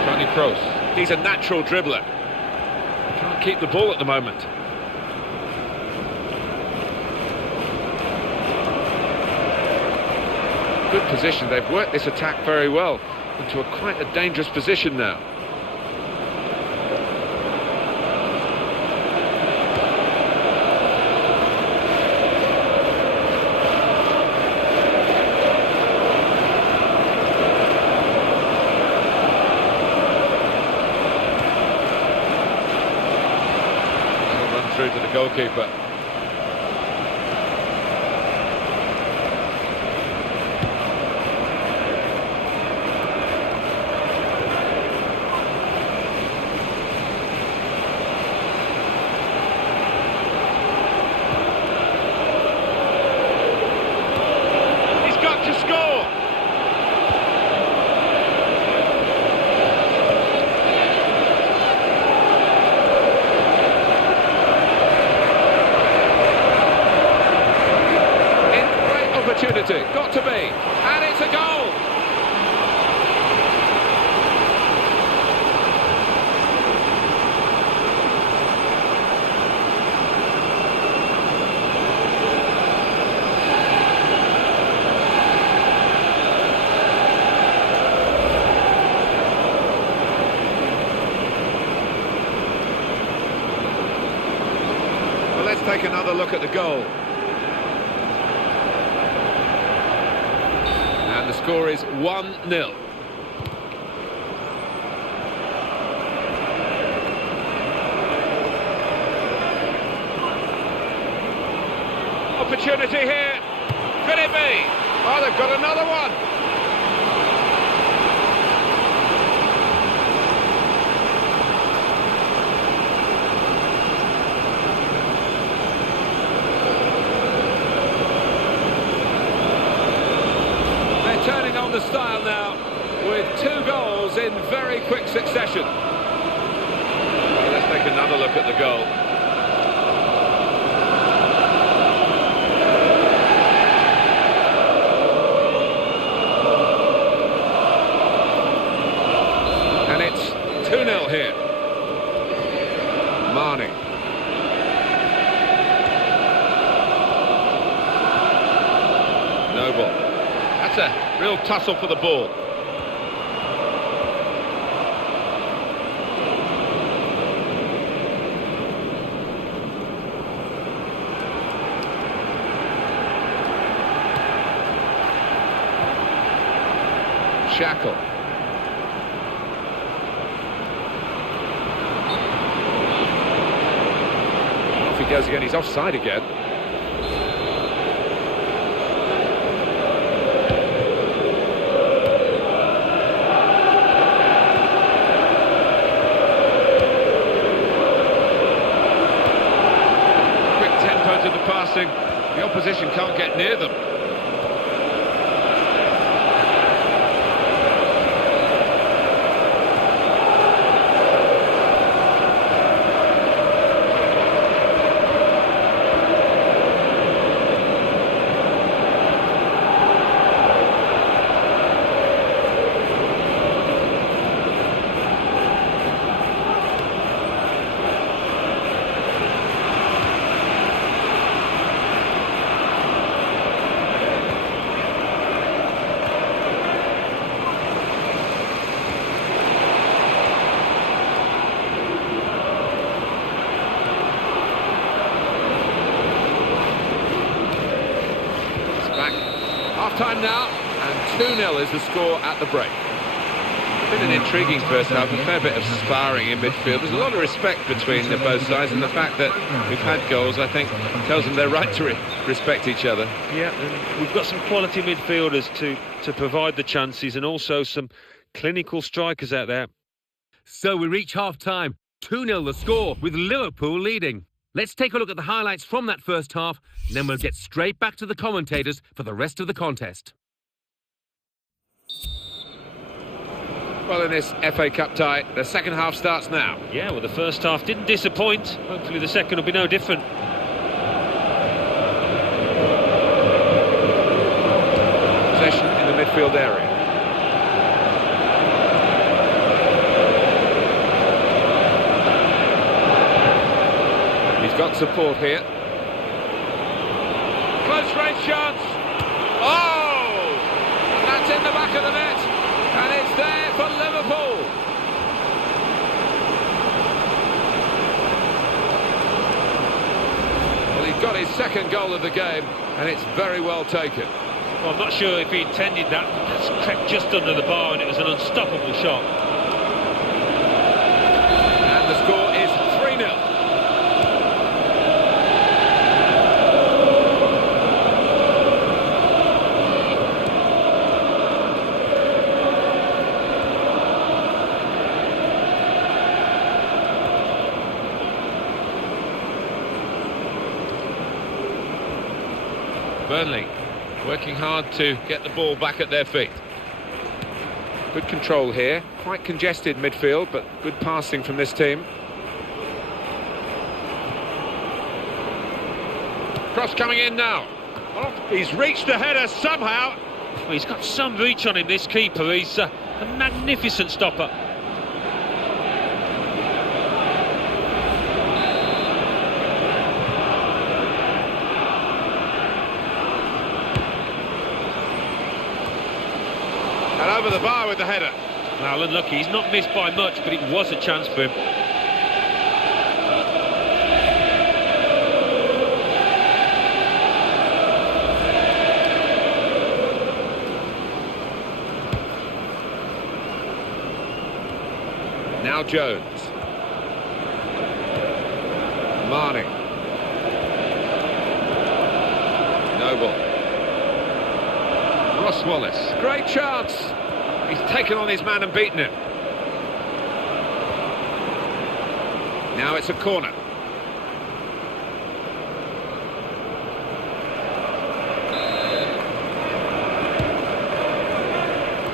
Tony Kroos. He's a natural dribbler. Can't keep the ball at the moment. Good position. They've worked this attack very well into quite a dangerous position now. Through to the goalkeeper. He's got to score. Opportunity, got to be, and it's a goal! Well, let's take another look at the goal. The score is 1-0. Opportunity here. Could it be? Oh, they've got another one. Turning on the style now with 2 goals in very quick succession. Well, let's take another look at the goal. And it's 2-0 here. Marnie. Noble. That's a real tussle for the ball. Shackle. Off he goes again, he's offside again. To the passing, the opposition can't get near them. Half-time now, and 2-0 is the score at the break. Been an intriguing first half, a fair bit of sparring in midfield. There's a lot of respect between both sides, and the fact that we've had goals, I think, tells them they're right to respect each other. Yeah, and we've got some quality midfielders to provide the chances, and also some clinical strikers out there. So we reach half-time. 2-0 the score, with Liverpool leading. Let's take a look at the highlights from that first half, and then we'll get straight back to the commentators for the rest of the contest. Well, in this FA Cup tie, the second half starts now. Yeah, well, the first half didn't disappoint. Hopefully the second will be no different. Possession in the midfield area. He's got support here. Close range chance. Oh! And that's in the back of the net. And it's there for Liverpool. Well, he got his second goal of the game, and it's very well taken. Well, I'm not sure if he intended that. It's crept just under the bar, and it was an unstoppable shot. And the score is 3-0. Burnley working hard to get the ball back at their feet. Good control here, quite congested midfield, but good passing from this team. Cross coming in now. Oh, he's reached the header somehow. Well, he's got some reach on him, this keeper. He's a magnificent stopper. And over the bar with the header. Well, unlucky. He's not missed by much, but it was a chance for him. Now Jones. Marnie. Noble. Ross Wallace. Great chance. He's taken on his man and beaten him. Now it's a corner.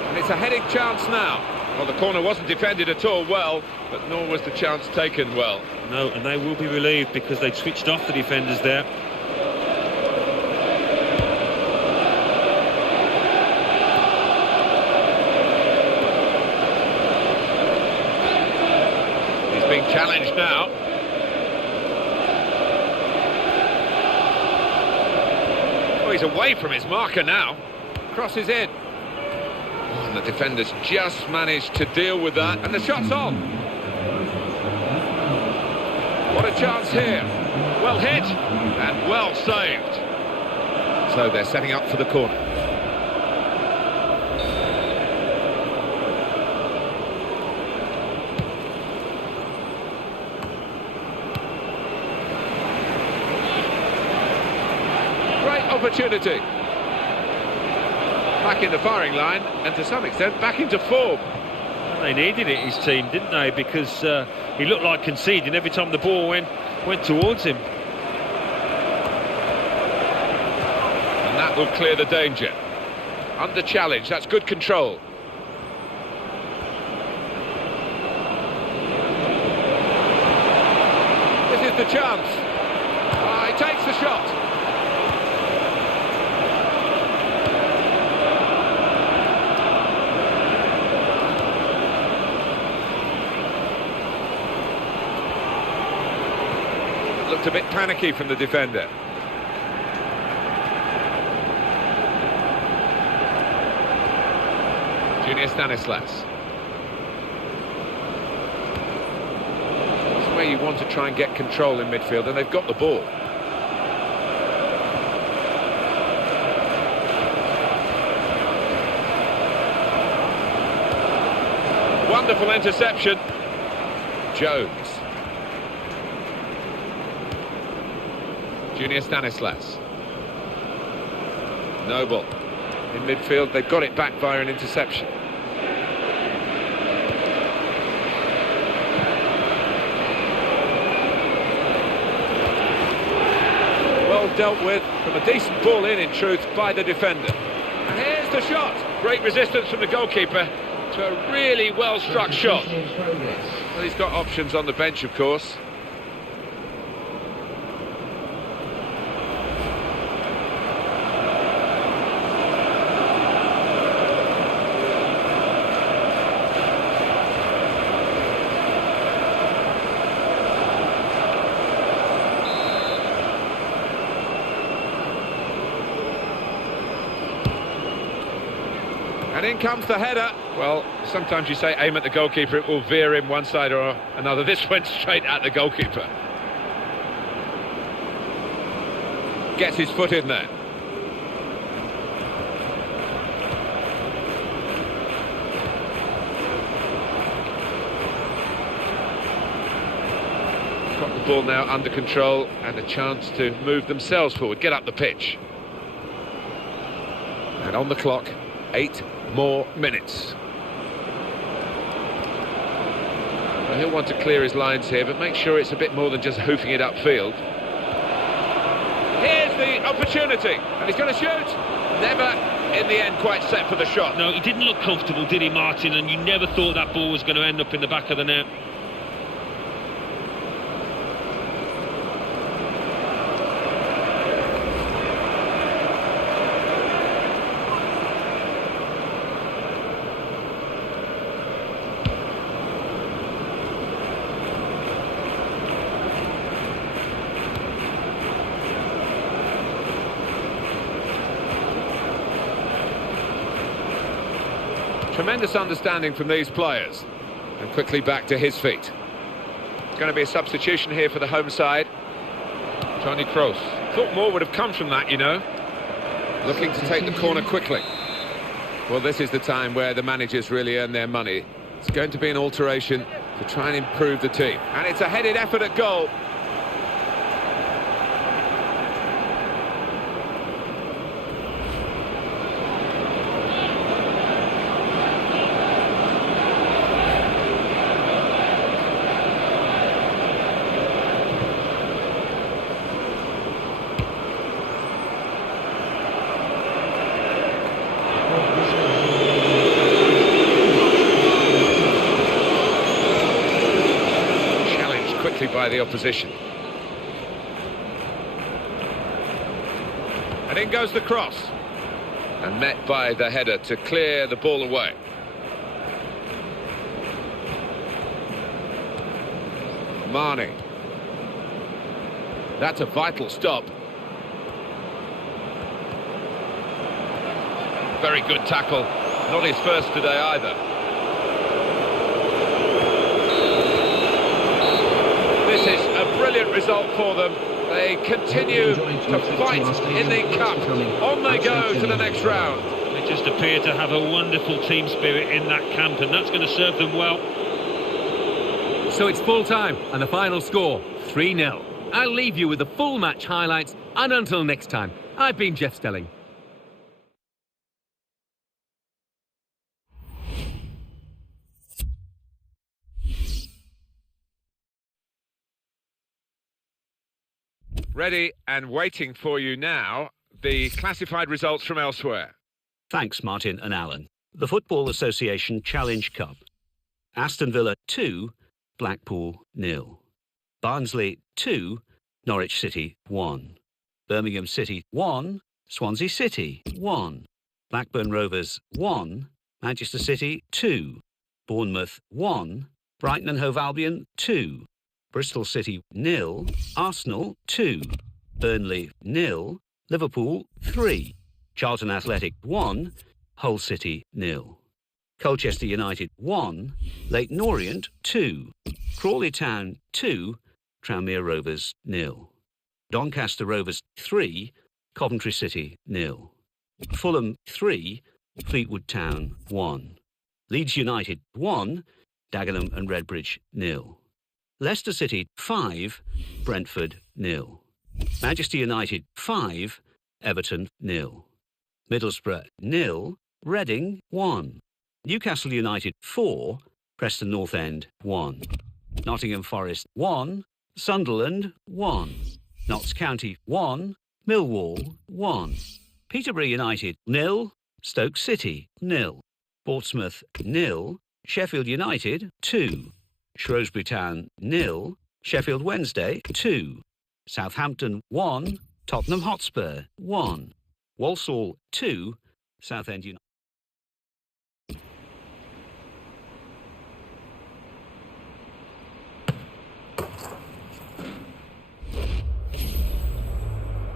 And it's a heading chance now. Well, the corner wasn't defended at all well, but nor was the chance taken well. No, and they will be relieved because they switched off the defenders there. Being challenged now. Oh, he's away from his marker now. Crosses in. Oh, and the defenders just managed to deal with that, and the shot's on. What a chance here. Well hit and well saved. So they're setting up for the corner. Opportunity. Back in the firing line, and to some extent back into form. They needed it, his team, didn't they? Because he looked like conceding every time the ball went towards him. And that will clear the danger. Under challenge, that's good control. This is the chance. He takes the shot. Looked a bit panicky from the defender. Junior Stanislas. It's where you want to try and get control in midfield, and they've got the ball. Wonderful interception. Jones. Junior Stanislas. Noble. In midfield, they've got it back via an interception. Well dealt with, from a decent ball in truth, by the defender. And here's the shot. Great resistance from the goalkeeper to a really well-struck shot. Well, he's got options on the bench, of course. And in comes the header. Well, sometimes you say aim at the goalkeeper, it will veer him one side or another. This went straight at the goalkeeper. Gets his foot in there. Got the ball now under control and a chance to move themselves forward, get up the pitch. And on the clock, 8 more minutes. Well, he'll want to clear his lines here, but make sure it's a bit more than just hoofing it upfield. Here's the opportunity, and he's going to shoot. Never, in the end, quite set for the shot. No, he didn't look comfortable, did he, Martin? And you never thought that ball was going to end up in the back of the net. Tremendous understanding from these players. And quickly back to his feet. It's going to be a substitution here for the home side. Toni Kroos. Thought more would have come from that, you know. Looking to take the corner quickly. Well, this is the time where the managers really earn their money. It's going to be an alteration to try and improve the team. And it's a headed effort at goal. By the opposition. And in goes the cross. And met by the header to clear the ball away. Mane. That's a vital stop. Very good tackle. Not his first today either. This is a brilliant result for them. They continue to fight in the cup. On they go to the next round. They just appear to have a wonderful team spirit in that camp, and that's going to serve them well. So it's full time, and the final score, 3-0. I'll leave you with the full match highlights, and until next time, I've been Jeff Stelling. Ready and waiting for you now, the classified results from elsewhere. Thanks, Martin and Alan. The Football Association Challenge Cup. Aston Villa 2, Blackpool 0. Barnsley 2, Norwich City 1. Birmingham City 1, Swansea City 1. Blackburn Rovers 1, Manchester City 2. Bournemouth 1, Brighton and Hove Albion 2. Bristol City 0, Arsenal 2, Burnley 0, Liverpool 3, Charlton Athletic 1, Hull City 0, Colchester United 1, Leyton Orient 2, Crawley Town 2, Tranmere Rovers 0, Doncaster Rovers 3, Coventry City 0, Fulham 3, Fleetwood Town 1, Leeds United 1, Dagenham and Redbridge 0. Leicester City 5, Brentford 0. Manchester United 5, Everton 0. Middlesbrough 0, Reading 1. Newcastle United 4, Preston North End 1. Nottingham Forest 1, Sunderland 1. Notts County 1, Millwall 1. Peterborough United 0, Stoke City 0. Portsmouth 0, Sheffield United 2. Shrewsbury Town 0, Sheffield Wednesday 2. Southampton 1, Tottenham Hotspur 1. Walsall 2, Southend United.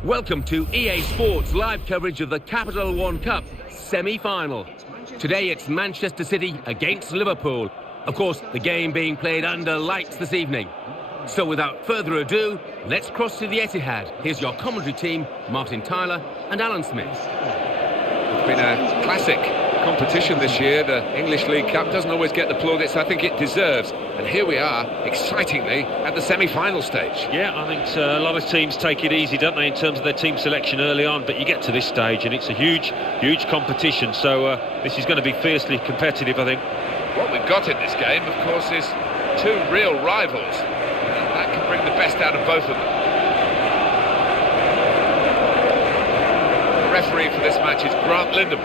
Welcome to EA Sports live coverage of the Capital One Cup semi-final. Today it's Manchester City against Liverpool. Of course, the game being played under lights this evening. So without further ado, let's cross to the Etihad. Here's your commentary team, Martin Tyler and Alan Smith. It's been a classic competition this year. The English League Cup doesn't always get the plaudits I think it deserves. And here we are, excitingly, at the semi-final stage. Yeah, I think a lot of teams take it easy, don't they, in terms of their team selection early on, but you get to this stage and it's a huge competition, so this is going to be fiercely competitive, I think. What we've got in this game, of course, is two real rivals, and that can bring the best out of both of them. The referee for this match is Grant Lindham.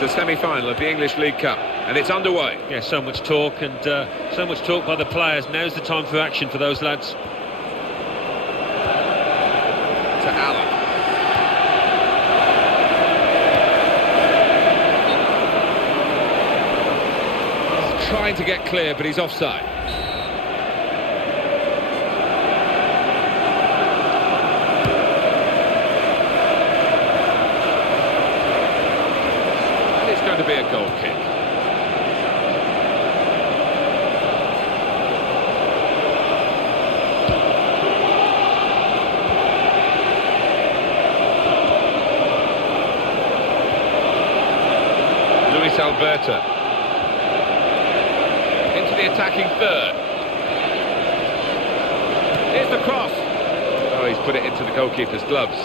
The semi-final of the English League Cup, and it's underway. Yeah, so much talk and so much talk by the players. Now's the time for action for those lads. To Allen. He's trying to get clear, but he's offside. To be a goal kick. Luis Alberto into the attacking third. Here's the cross. Oh, he's put it into the goalkeeper's gloves.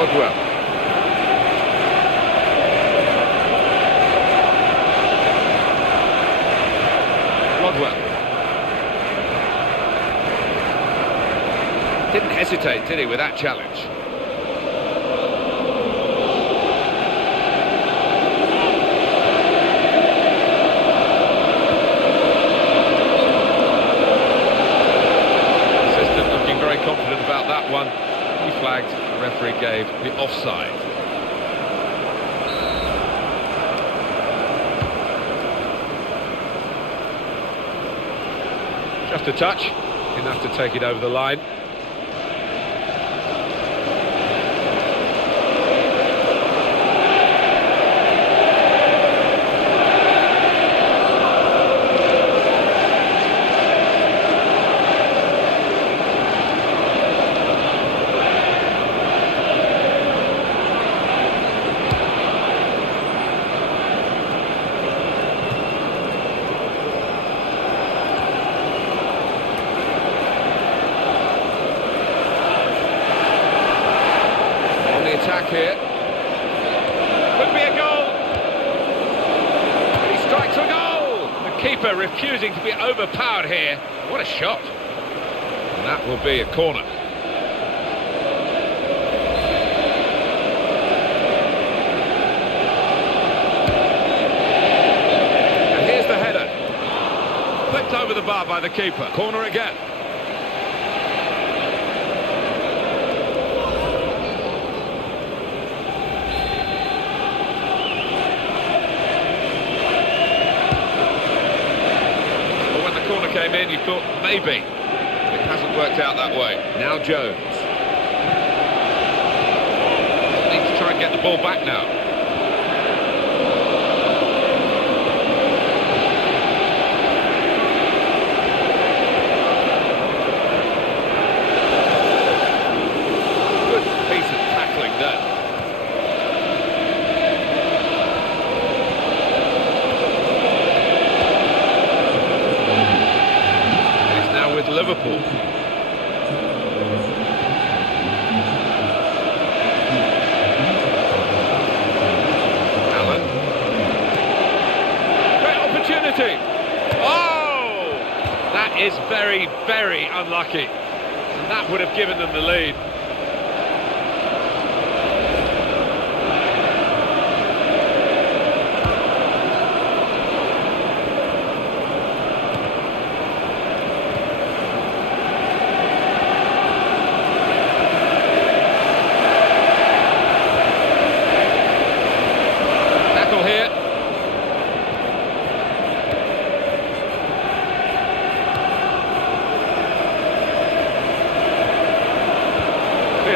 Rodwell. Didn't hesitate, did he, with that challenge? Assistant looking very confident about that one. He flagged, the referee gave the offside. Just a touch, enough to take it over the line. Attack here. Could be a goal. He strikes a goal. The keeper refusing to be overpowered here. What a shot. And that will be a corner. And here's the header. Flipped over the bar by the keeper. Corner again. came in, you thought maybe. It hasn't worked out that way. Now Jones. Needs to try and get the ball back now. Good piece of tackling there. With Liverpool. Allen. Great opportunity. Oh! That is very, very unlucky. And that would have given them the lead.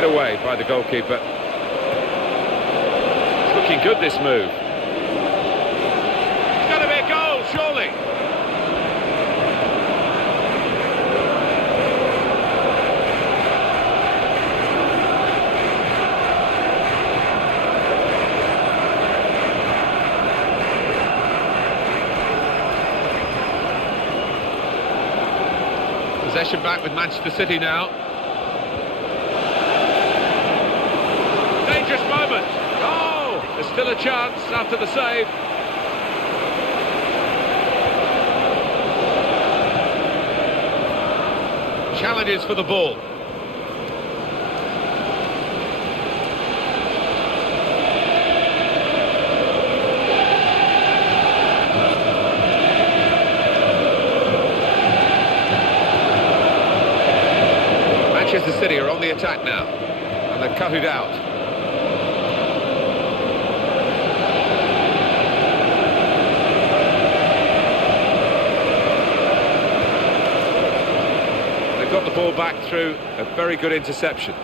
Away by the goalkeeper. It's looking good, this move. It's got to be a goal, surely. Possession back with Manchester City now. Dangerous moment. Oh, there's still a chance after the save. Challenges for the ball. Manchester City are on the attack now, and they've cut it out. Got the ball back through a very good interception.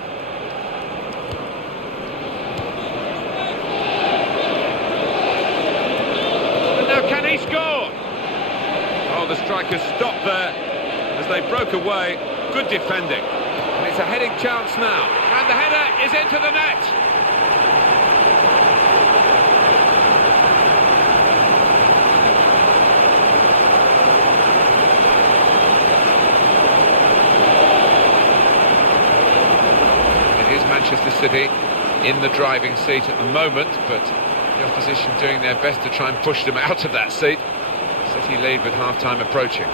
And now can he score? Oh, the strikers stopped there as they broke away. Good defending. And it's a heading chance now. And the header is into the net. Manchester City in the driving seat at the moment, but the opposition doing their best to try and push them out of that seat. City lead with half-time approaching.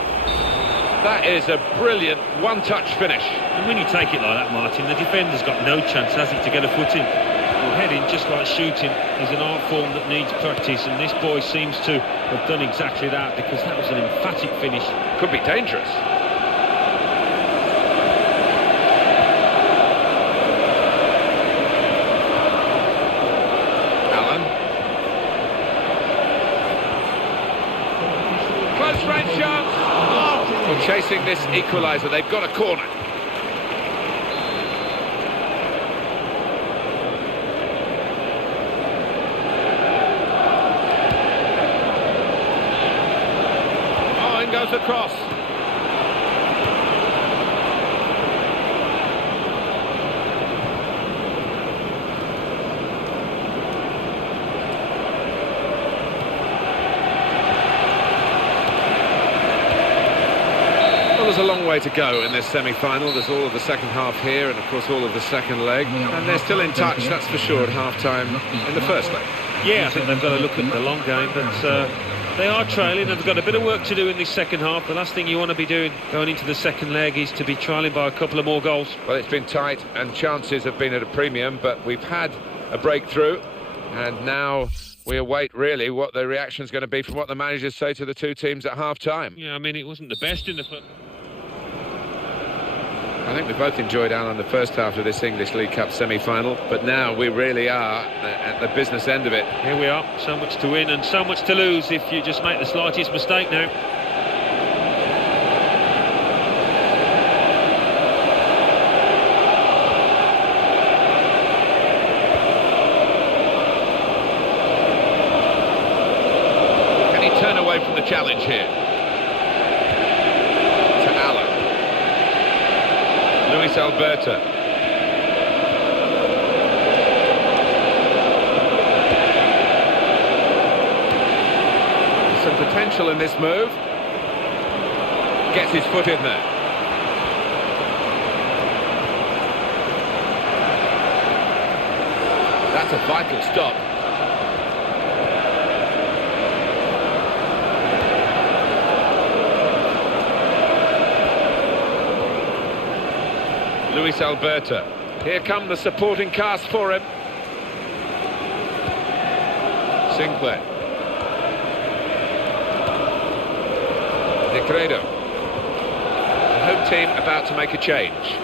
That is a brilliant one-touch finish. And when you take it like that, Martin, the defender's got no chance, has he, to get a footing? Well, heading, just like shooting, is an art form that needs practice, and this boy seems to have done exactly that, because that was an emphatic finish. Could be dangerous. Range chance. Oh. Well, chasing this equaliser, they've got a corner. Oh, in goes the cross. There's a long way to go in this semi-final. There's all of the second half here and of course all of the second leg, and they're still in touch, that's for sure, at half-time in the first leg. Yeah, I think they've got to look at the long game, but they are trailing and they've got a bit of work to do in this second half. The last thing you want to be doing going into the second leg is to be trailing by a couple of more goals. Well, it's been tight and chances have been at a premium, but we've had a breakthrough, and now we await really what the reaction is going to be from what the managers say to the two teams at half-time. Yeah, I mean, it wasn't the best in the first. I think we both enjoyed, Alan, the first half of this English League Cup semi-final, but now we really are at the business end of it. Here we are, so much to win and so much to lose if you just make the slightest mistake now. challenge here. To Allen. Luis Alberto. There's some potential in this move. Gets his foot in there. That's a vital stop. Luis Alberto. Here come the supporting cast for him. Sinclair. Negredo. The home team about to make a change.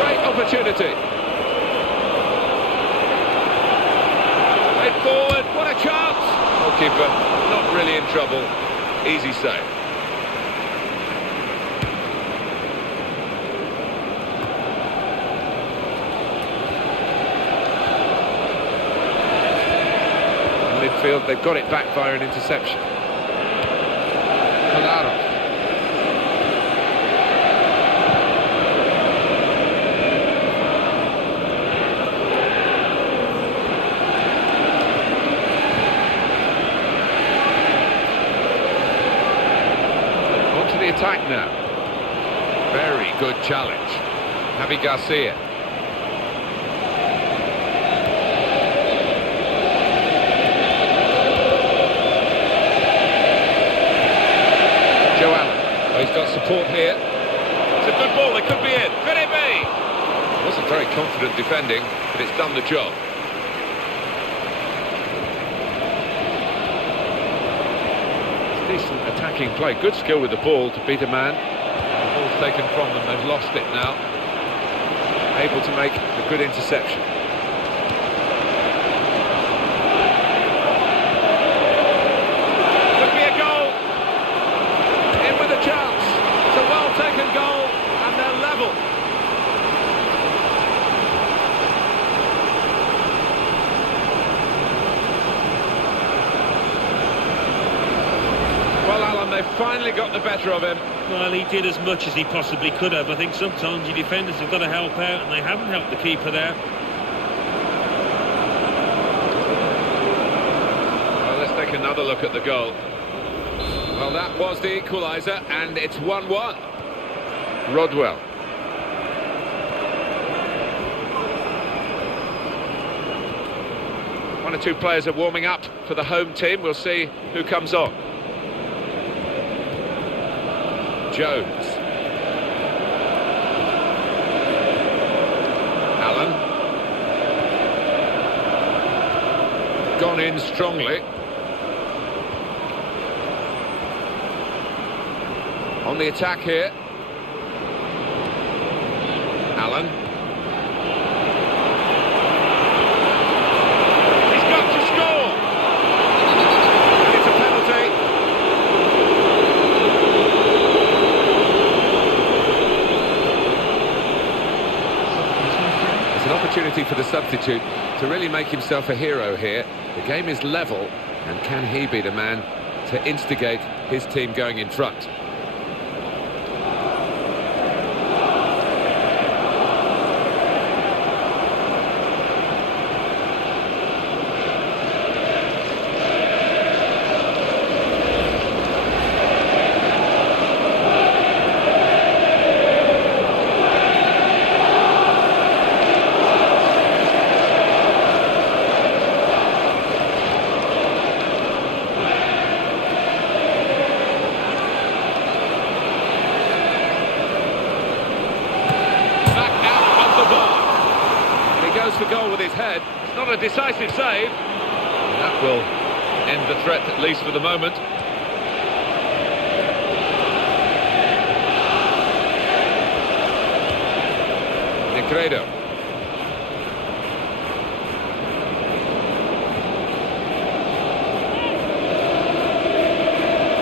Great opportunity. Played forward, what a chance! Goalkeeper not really in trouble. Easy save. Midfield, they've got it back via an interception. Kolarov. On to the attack now. Very good challenge. Javi Garcia. He's got support here. It's a good ball, they could be in. Could it be? Wasn't very confident defending, but it's done the job. It's decent attacking play. Good skill with the ball to beat a man. The ball's taken from them, they've lost it now. Able to make a good interception. Could be a goal. In with a chance. It's a well-taken goal, and they're level. Well, Alan, they've finally got the better of him. Well, he did as much as he possibly could have. I think sometimes your defenders have got to help out, and they haven't helped the keeper there. Well, let's take another look at the goal. Well, that was the equaliser, and it's 1-1. Rodwell. One or two players are warming up for the home team. We'll see who comes on. Jones. Allen. Gone in strongly. On the attack here. Allen. He's got to score! And it's a penalty. It's an opportunity for the substitute to really make himself a hero here. The game is level, and can he be the man to instigate his team going in front? For goal with his head. It's not a decisive save. That will end the threat, at least for the moment. Negredo.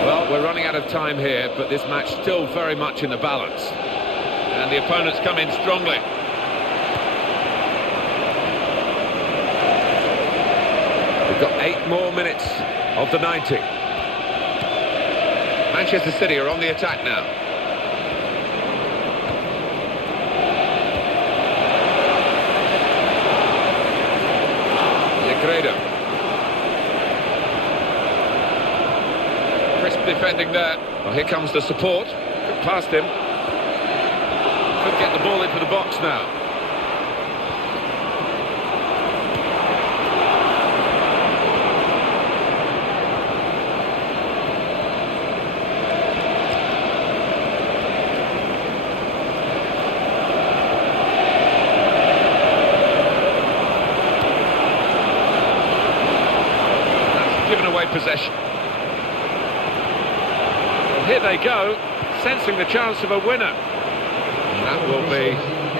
Well, we're running out of time here, but this match still very much in the balance. And the opponents come in strongly. We've got 8 more minutes of the 90. Manchester City are on the attack now. Negredo. Crisp defending there. Well, here comes the support. Past him. Could get the ball into the box now. Given away possession. Well, here they go, sensing the chance of a winner. And that will be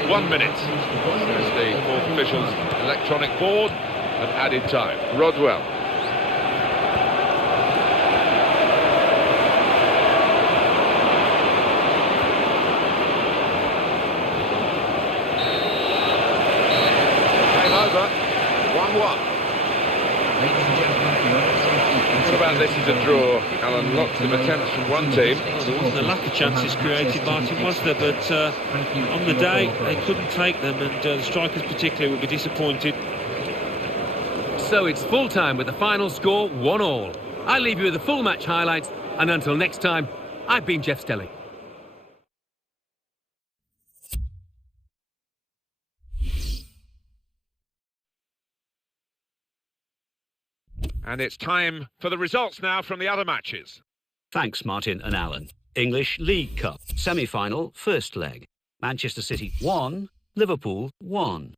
1 minute. There's the fourth official's electronic board and added time. Rodwell. Game over. 1-1. What about this as a draw, Alan? Lots of attempts from one team. Well, there wasn't a lack of chances created, Martin, was there? But on the day, they couldn't take them, and the strikers particularly would be disappointed. So it's full time with the final score 1-1. I'll leave you with the full match highlights, and until next time, I've been Jeff Stelling. And it's time for the results now from the other matches. Thanks, Martin and Alan. English League Cup, semi-final, first leg. Manchester City 1, Liverpool 1.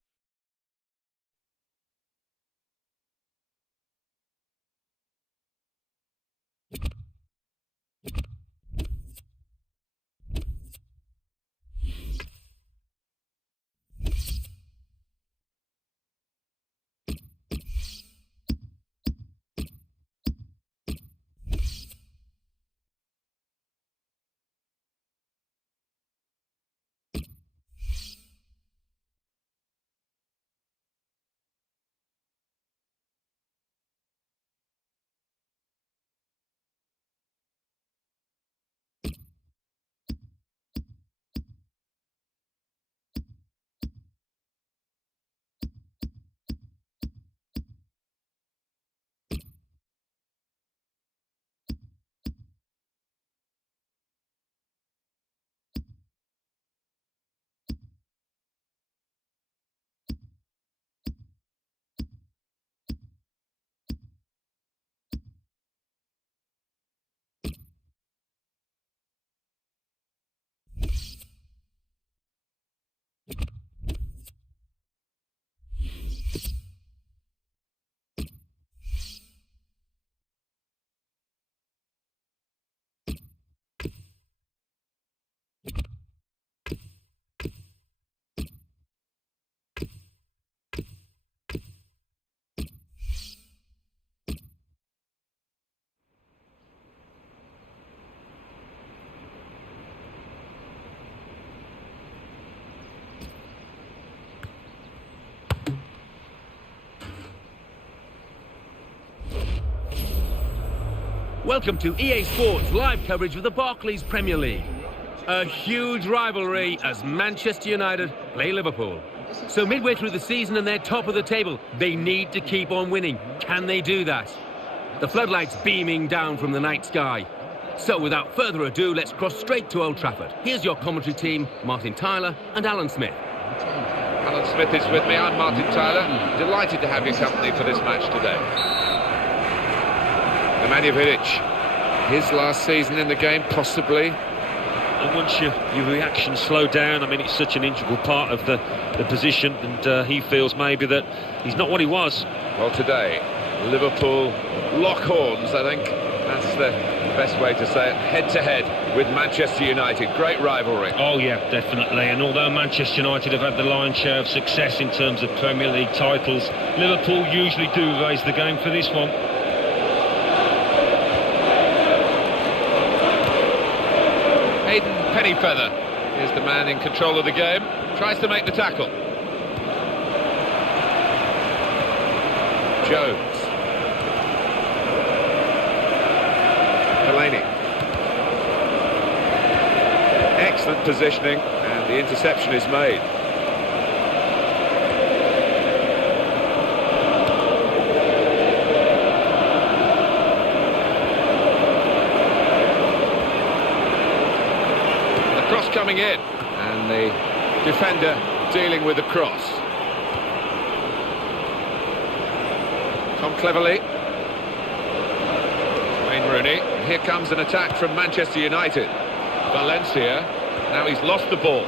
Welcome to EA Sports live coverage of the Barclays Premier League. A huge rivalry as Manchester United play Liverpool. So midway through the season and they're top of the table, they need to keep on winning. Can they do that? The floodlights beaming down from the night sky. So without further ado, let's cross straight to Old Trafford. Here's your commentary team, Martin Tyler and Alan Smith. Alan Smith is with me, I'm Martin Tyler. Delighted to have your company for this match today. Nemanja, his last season in the game, possibly. And once your reaction slow down, I mean, it's such an integral part of the position, and he feels maybe that he's not what he was. Well, today, Liverpool lock horns, I think. That's the best way to say it. Head-to-head with Manchester United. Great rivalry. Oh, yeah, definitely. And although Manchester United have had the lion's share of success in terms of Premier League titles, Liverpool usually do raise the game for this one. Hayden Pennyfeather is the man in control of the game. Tries to make the tackle. Jones. Fellaini. Excellent positioning, and the interception is made. The cross coming in, and the defender dealing with the cross. Tom cleverly. Wayne Rooney. Here comes an attack from Manchester United. Valencia. Now he's lost the ball.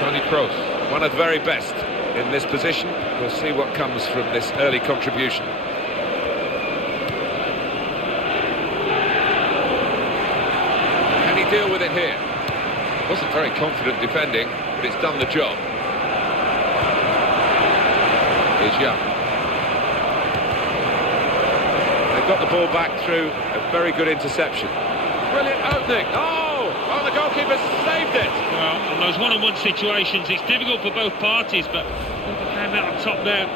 Toni Kroos, one of the very best in this position. We'll see what comes from this early contribution. Can he deal with it here? Wasn't very confident defending, but it's done the job. Here's Young. They've got the ball back through a very good interception. Brilliant opening. Oh, the goalkeeper saved it. Well, in those one-on-one situations, it's difficult for both parties, but they came out on top there.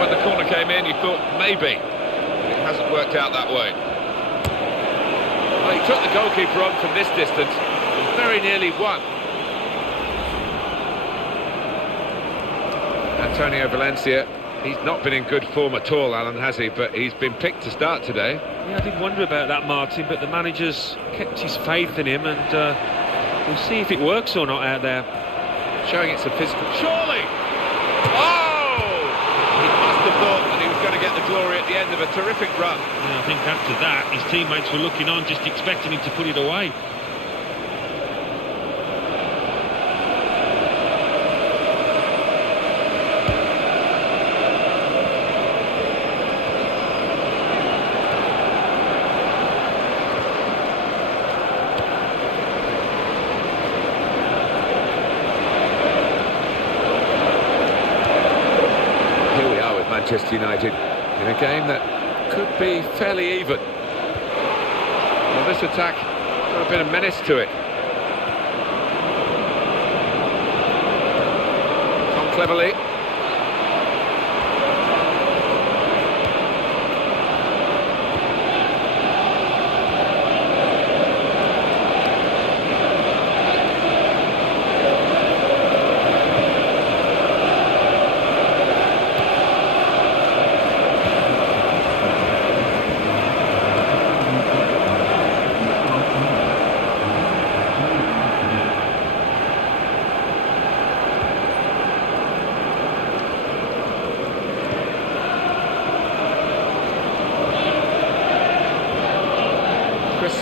When the corner came in, you thought maybe, but it hasn't worked out that way. Well, he took the goalkeeper on from this distance and very nearly won. Antonio Valencia, he's not been in good form at all, Alan, has he? But he's been picked to start today. Yeah, I did wonder about that, Martin, but the manager's kept his faith in him, and we'll see if it works or not out there. Showing it's a physical... Surely! Oh! He must have thought that he was going to get the glory at the end of a terrific run. Yeah, I think after that, his teammates were looking on, just expecting him to put it away. Manchester United in a game that could be fairly even. Well, this attack got a bit of menace to it. Tom cleverly.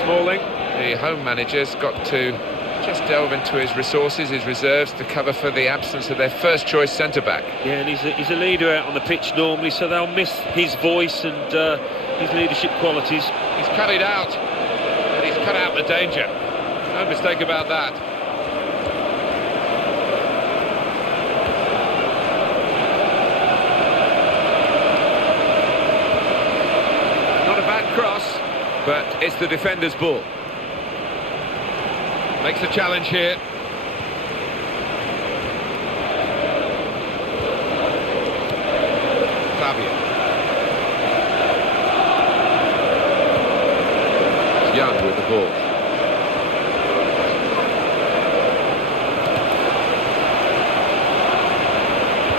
Smalling, the home manager's got to just delve into his resources, his reserves, to cover for the absence of their first choice centre-back. Yeah, and he's a leader out on the pitch normally, so they'll miss his voice and his leadership qualities. He's cut it out, and he's cut out the danger. No mistake about that. Not a bad cross. But it's the defender's ball. Makes the challenge here. Fabio. It's Young with the ball.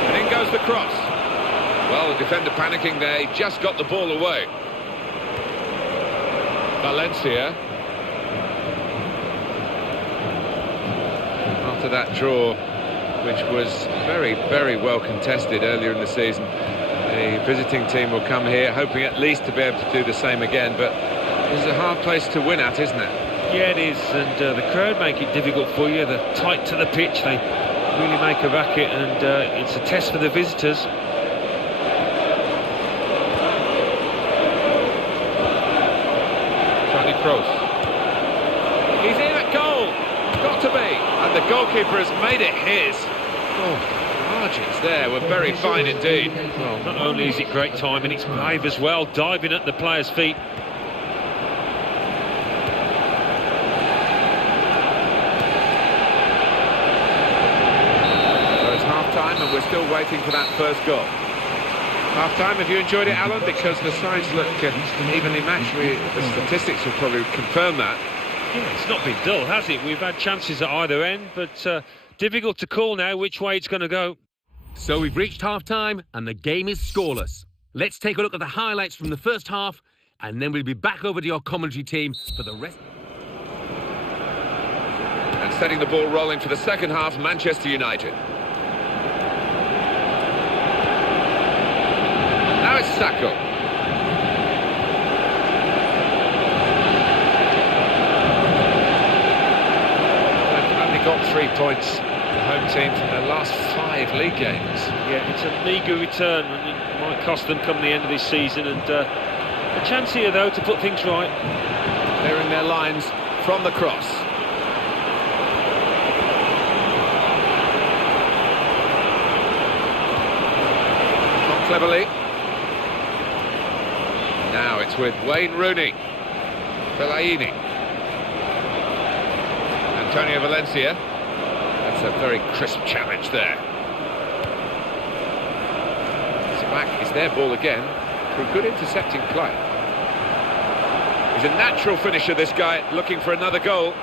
And in goes the cross. Well, the defender panicking there. He just got the ball away. Valencia. After that draw, which was very, very well contested earlier in the season, the visiting team will come here hoping at least to be able to do the same again, but it's a hard place to win at, isn't it? Yeah, it is, and the crowd make it difficult for you. They're tight to the pitch, they really make a racket, and it's a test for the visitors. Kroos. He's in at goal. Got to be. And the goalkeeper has made it his. Oh, margins there were very fine indeed. Well, not only is it great timing, it's brave as well, diving at the player's feet. we're still waiting for that first goal. Half-time, have you enjoyed it, Alan? Because the sides look evenly matched. The statistics will probably confirm that. Yeah, it's not been dull, has it? We've had chances at either end, but difficult to call now which way it's going to go. So we've reached half-time and the game is scoreless. Let's take a look at the highlights from the first half and then we'll be back over to your commentary team for the rest. And setting the ball rolling for the second half, Manchester United. Now it's Sacco. They've only got 3 points, the home team, from their last 5 league games. Yeah, it's a meagre return and it might cost them come the end of this season. And a chance here, though, to put things right. Clearing their lines from the cross. Not cleverly. Now it's with Wayne Rooney. Fellaini. Antonio Valencia. That's a very crisp challenge there. It's back, it's their ball again for a good intercepting play. He's a natural finisher, this guy, looking for another goal.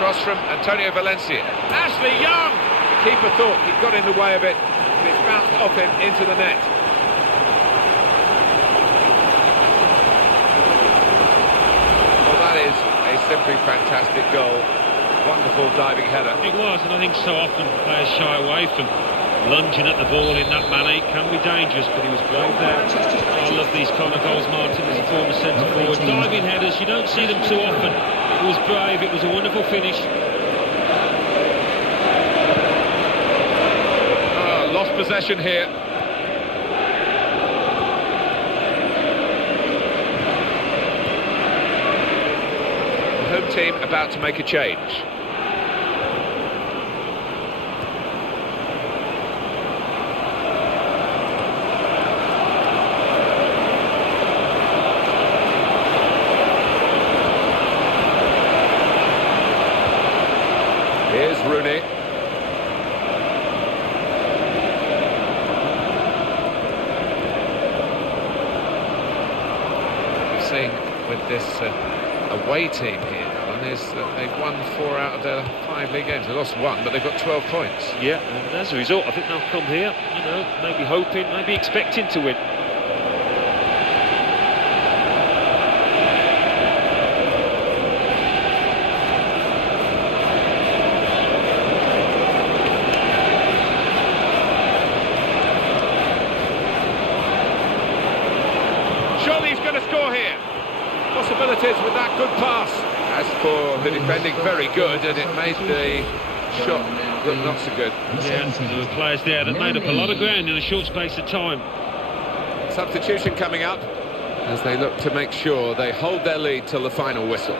Cross from Antonio Valencia. Ashley Young! The keeper thought he'd got in the way of it, but it's bounced off him into the net. Well, that is a simply fantastic goal. Wonderful diving header. It was, and I think so often players shy away from lunging at the ball in that manner. It can be dangerous, but he was brave there. I love these kind of goals, Martin, as a former centre-forward. Diving headers, you don't see them too often. It was brave, it was a wonderful finish. Oh, lost possession here. The home team about to make a change. Here's Rooney. We've seen with this away team here, Alan, is that they've won 4 out of their 5 league games. They lost 1, but they've got 12 points. Yeah, and as a result, I think they'll come here, you know, maybe hoping, maybe expecting to win. Surely he's going to score here. Possibilities with that good pass. As for the defending, very good, and it made the shot look not so good. Yeah, there were players there that made up a lot of ground in a short space of time. Substitution coming up as they look to make sure they hold their lead till the final whistle.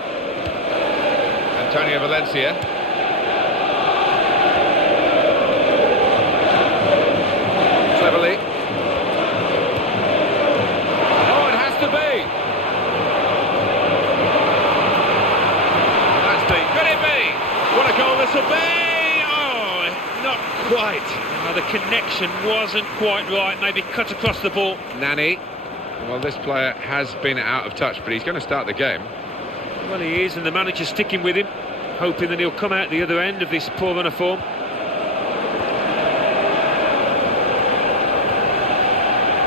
Antonio Valencia. Cleverly. Oh, it has to be. That's the... Could it be? What a goal this will be! Oh, not quite. The connection wasn't quite right, maybe cut across the ball. Nani. Well, this player has been out of touch, but he's going to start the game. Well, he is, and the manager's sticking with him, hoping that he'll come out the other end of this poor run of form.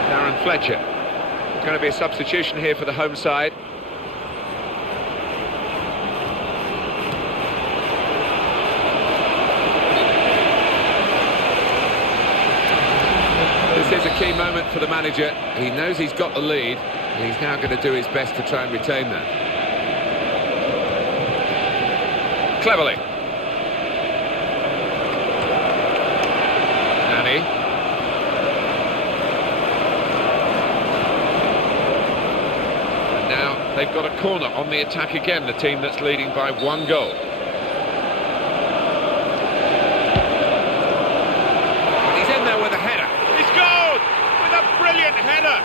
Darren Fletcher. Going to be a substitution here for the home side. This is a key moment for the manager. He knows he's got the lead, and he's now going to do his best to try and retain that. Cleverly. Nani. And now they've got a corner on the attack again, the team that's leading by 1 goal. And he's in there with a header. He scored with a brilliant header.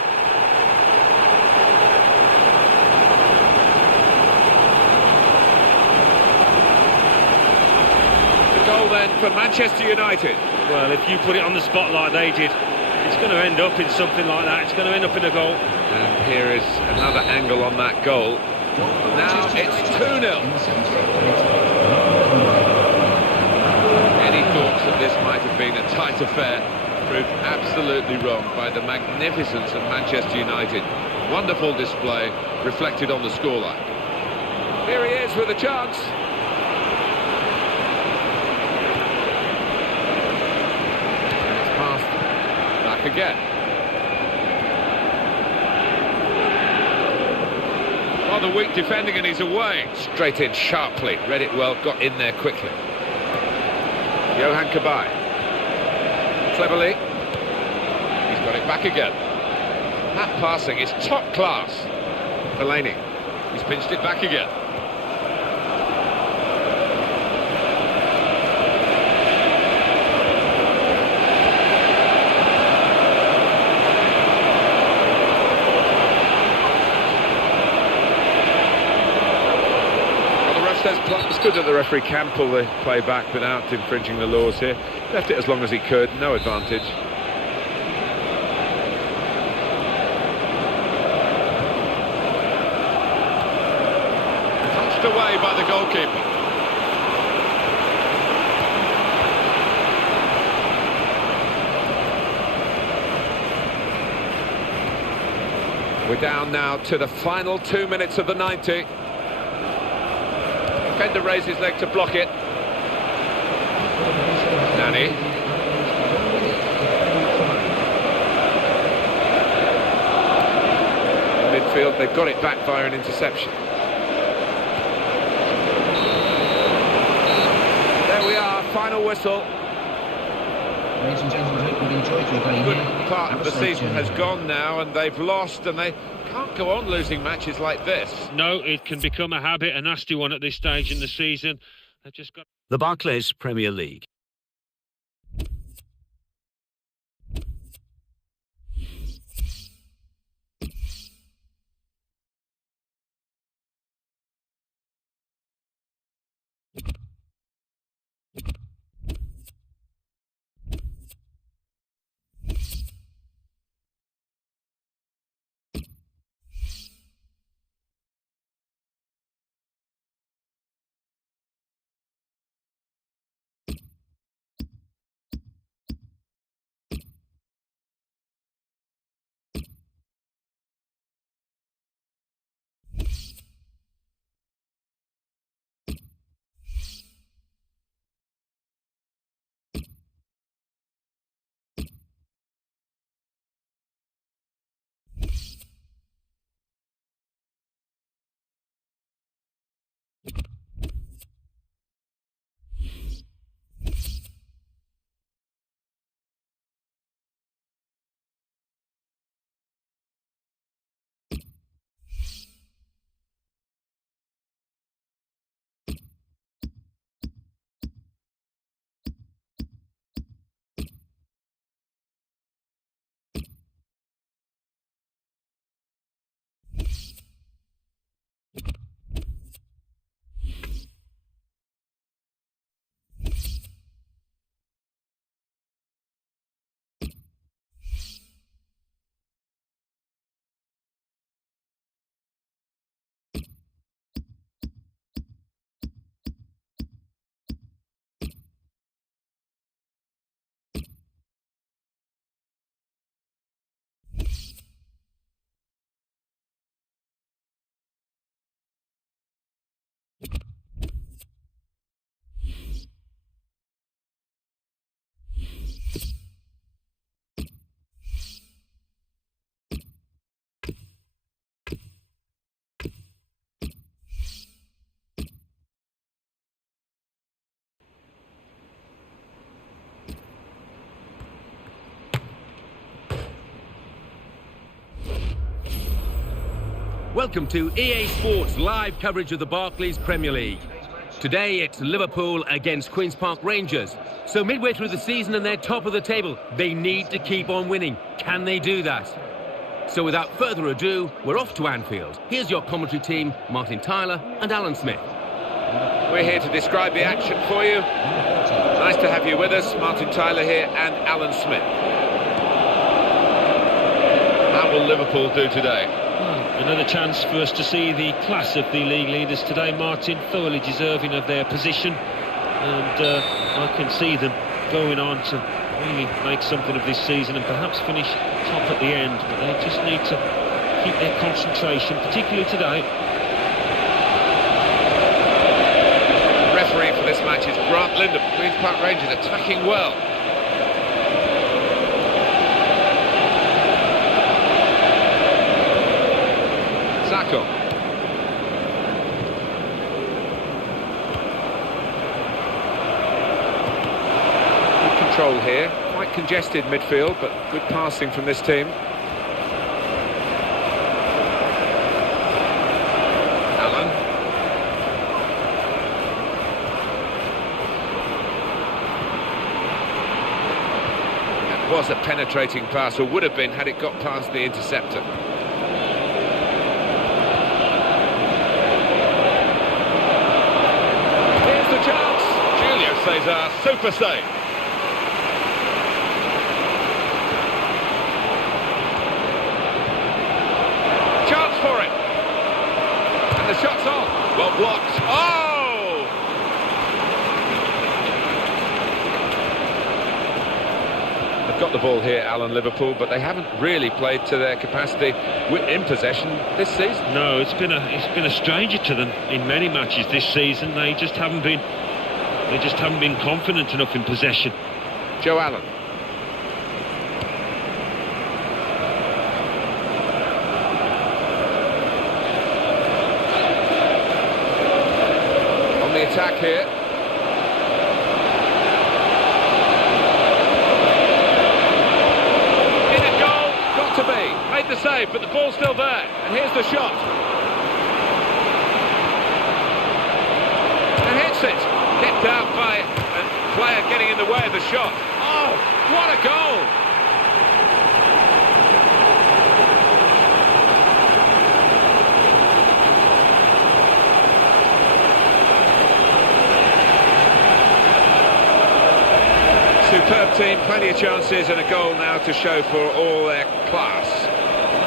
The goal then for Manchester United. Well, if you put it on the spot like they did, it's going to end up in something like that. It's going to end up in a goal. And here is another angle on that goal. Now it's 2-0. Any thoughts that this might have been a tight affair proved absolutely wrong by the magnificence of Manchester United. Wonderful display reflected on the scoreline. Here he is with a chance. And it's passed back again. Rather weak defending and he's away. Straight in sharply, read it well, got in there quickly. Johan Cabaye. Cleverly. He's got it back again. That passing is top class. Fellaini. He's pinched it back again. It's good that the referee can pull the play back without infringing the laws here. Left it as long as he could, no advantage. Touched away by the goalkeeper. We're down now to the final 2 minutes of the 90. Defender raised his leg to block it. Nani. In midfield, they've got it back via an interception. There we are, final whistle. Ladies and gentlemen, I hope you've enjoyed your day Good here. part of the season has gone now, and they've lost, and they can't go on losing matches like this. No, it can become a habit, a nasty one at this stage in the season. They've just got... The Barclays Premier League. Welcome to EA Sports live coverage of the Barclays Premier League. Today it's Liverpool against Queen's Park Rangers. So midway through the season and they're top of the table, they need to keep on winning. Can they do that? So without further ado, we're off to Anfield. Here's your commentary team, Martin Tyler and Alan Smith. We're here to describe the action for you. Nice to have you with us, Martin Tyler here and Alan Smith. How will Liverpool do today? Another chance for us to see the class of the league leaders today, Martin, thoroughly deserving of their position, and I can see them going on to really make something of this season and perhaps finish top at the end, but they just need to keep their concentration, particularly today. The referee for this match is Grant Lindham. Queen's Park Rangers attacking well. Sacco. Good control here. Quite congested midfield, but good passing from this team. Allen. That was a penetrating pass, or would have been had it got past the interceptor. Cesar, super save. Chance for it. And the shot's on. Well blocked. Oh! They've got the ball here, Alan, Liverpool, but they haven't really played to their capacity in possession this season. No, it's been a stranger to them in many matches this season. They just haven't been confident enough in possession. Joe Allen. On the attack here. In a goal, got to be. Made the save, but the ball's still there. And here's the shot. And hits it. Kept out by a player getting in the way of the shot. Oh, what a goal! Superb team, plenty of chances and a goal now to show for all their class.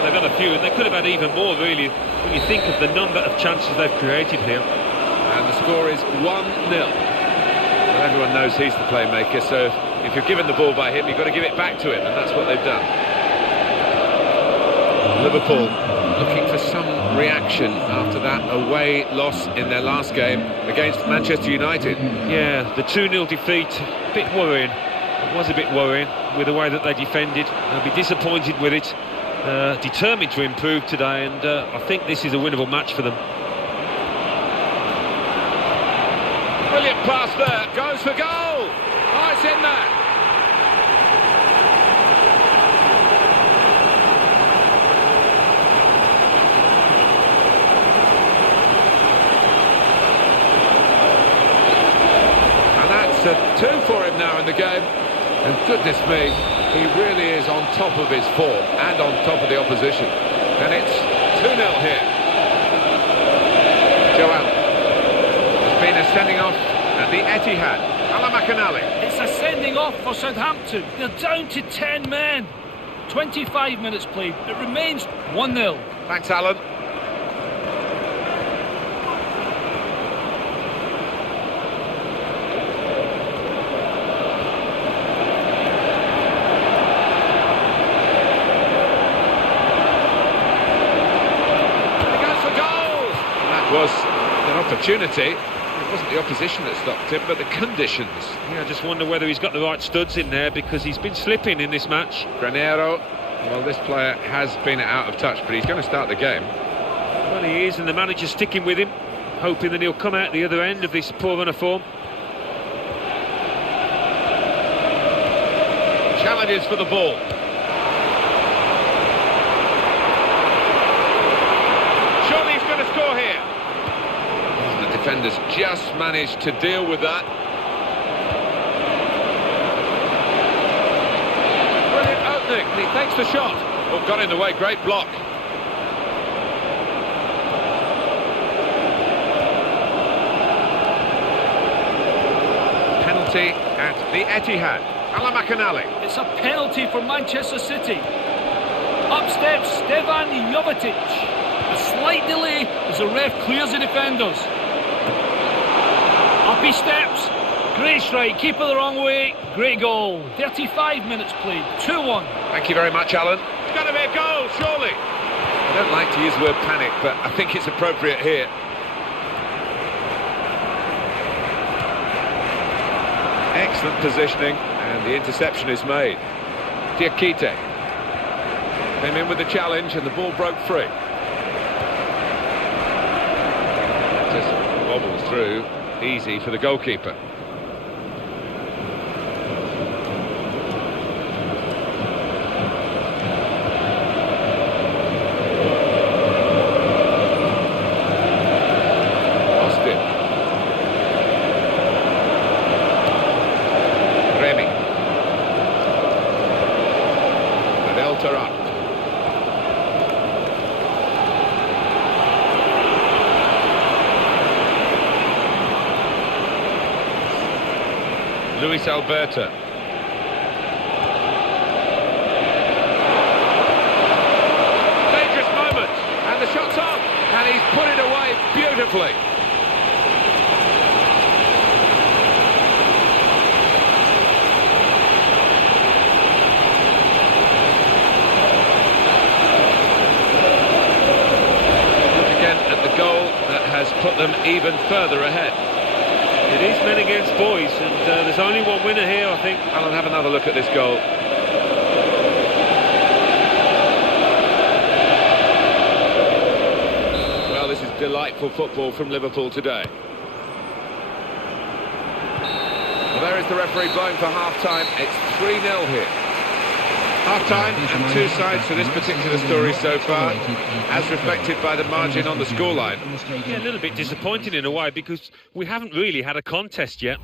They've had a few, and they could have had even more, really, when you think of the number of chances they've created here. And the score is 1-0. Well, everyone knows he's the playmaker, so if you're given the ball by him, you've got to give it back to him, and that's what they've done. Liverpool looking for some reaction after that away loss in their last game against Manchester United. Yeah, the 2-0 defeat, a bit worrying. It was a bit worrying with the way that they defended. They'll be disappointed with it, determined to improve today, and I think this is a winnable match for them. Brilliant pass there, goes for goal! Oh, it's in there! And that's a 2 for him now in the game. And goodness me, he really is on top of his form and on top of the opposition. And it's 2-0 here. Joe Allen. Been a sending off at the Etihad. Alan McAnally. It's a sending off for Southampton. They're down to 10 men. 25 minutes played. It remains 1-0. Thanks, Alan. He goes for goal. That was an opportunity. It wasn't the opposition that stopped him, but the conditions. Yeah, I just wonder whether he's got the right studs in there, because he's been slipping in this match. Granero, well, this player has been out of touch, but he's going to start the game. Well, he is, and the manager's sticking with him, hoping that he'll come out the other end of this poor run of form. Challenges for the ball. Surely he's going to score here. The defenders just managed to deal with that. Brilliant opening, and he takes the shot. Oh, got in the way, great block. Penalty at the Etihad. Ala McAnally. It's a penalty for Manchester City. Up steps Stevan Jovetic. A slight delay as the ref clears the defenders. Up he steps. Great strike, keeper the wrong way. Great goal. 35 minutes played. 2-1. Thank you very much, Alan. It's got to be a goal, surely. I don't like to use the word panic, but I think it's appropriate here. Excellent positioning, and the interception is made. Diakite came in with the challenge, and the ball broke free. Just wobbles through, easy for the goalkeeper. Luis Alberto. Dangerous moment, and the shot's on, and he's put it away beautifully. Look again at the goal that has put them even further ahead. It is men against boys, and there's only one winner here, I think. Alan, have another look at this goal. Well, this is delightful football from Liverpool today. Well, there is the referee blowing for half-time. It's 3-0 here. Half-time and two sides to this particular story so far, as reflected by the margin on the scoreline. Yeah, a little bit disappointing in a way, because we haven't really had a contest yet.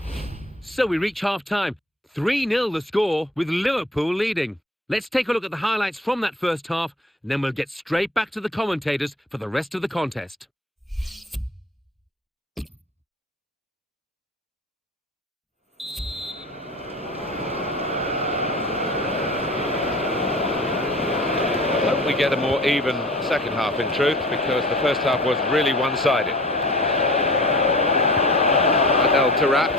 So we reach half-time. 3-0 the score, with Liverpool leading. Let's take a look at the highlights from that first half, and then we'll get straight back to the commentators for the rest of the contest. We get a more even second half, in truth, because the first half was really one-sided. El Tarat,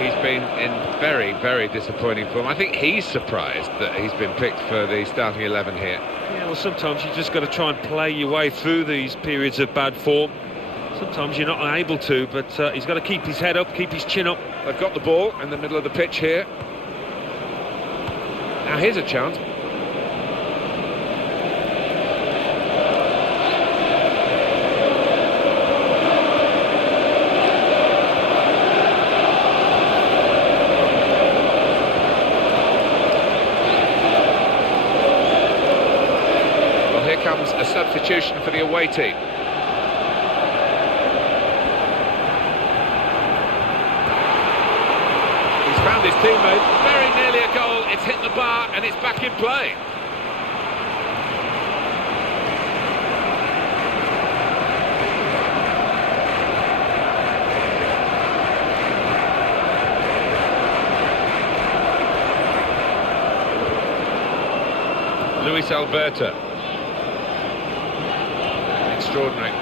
he's been in very, very disappointing form. I think he's surprised that he's been picked for the starting 11 here. Yeah, well, sometimes you just got to try and play your way through these periods of bad form. Sometimes you're not able to, but he's got to keep his head up, keep his chin up. They've got the ball in the middle of the pitch here. Now here's a chance. Comes a substitution for the away team. He's found his teammate, very nearly a goal, it's hit the bar and it's back in play. Luis Alberto. Extraordinary,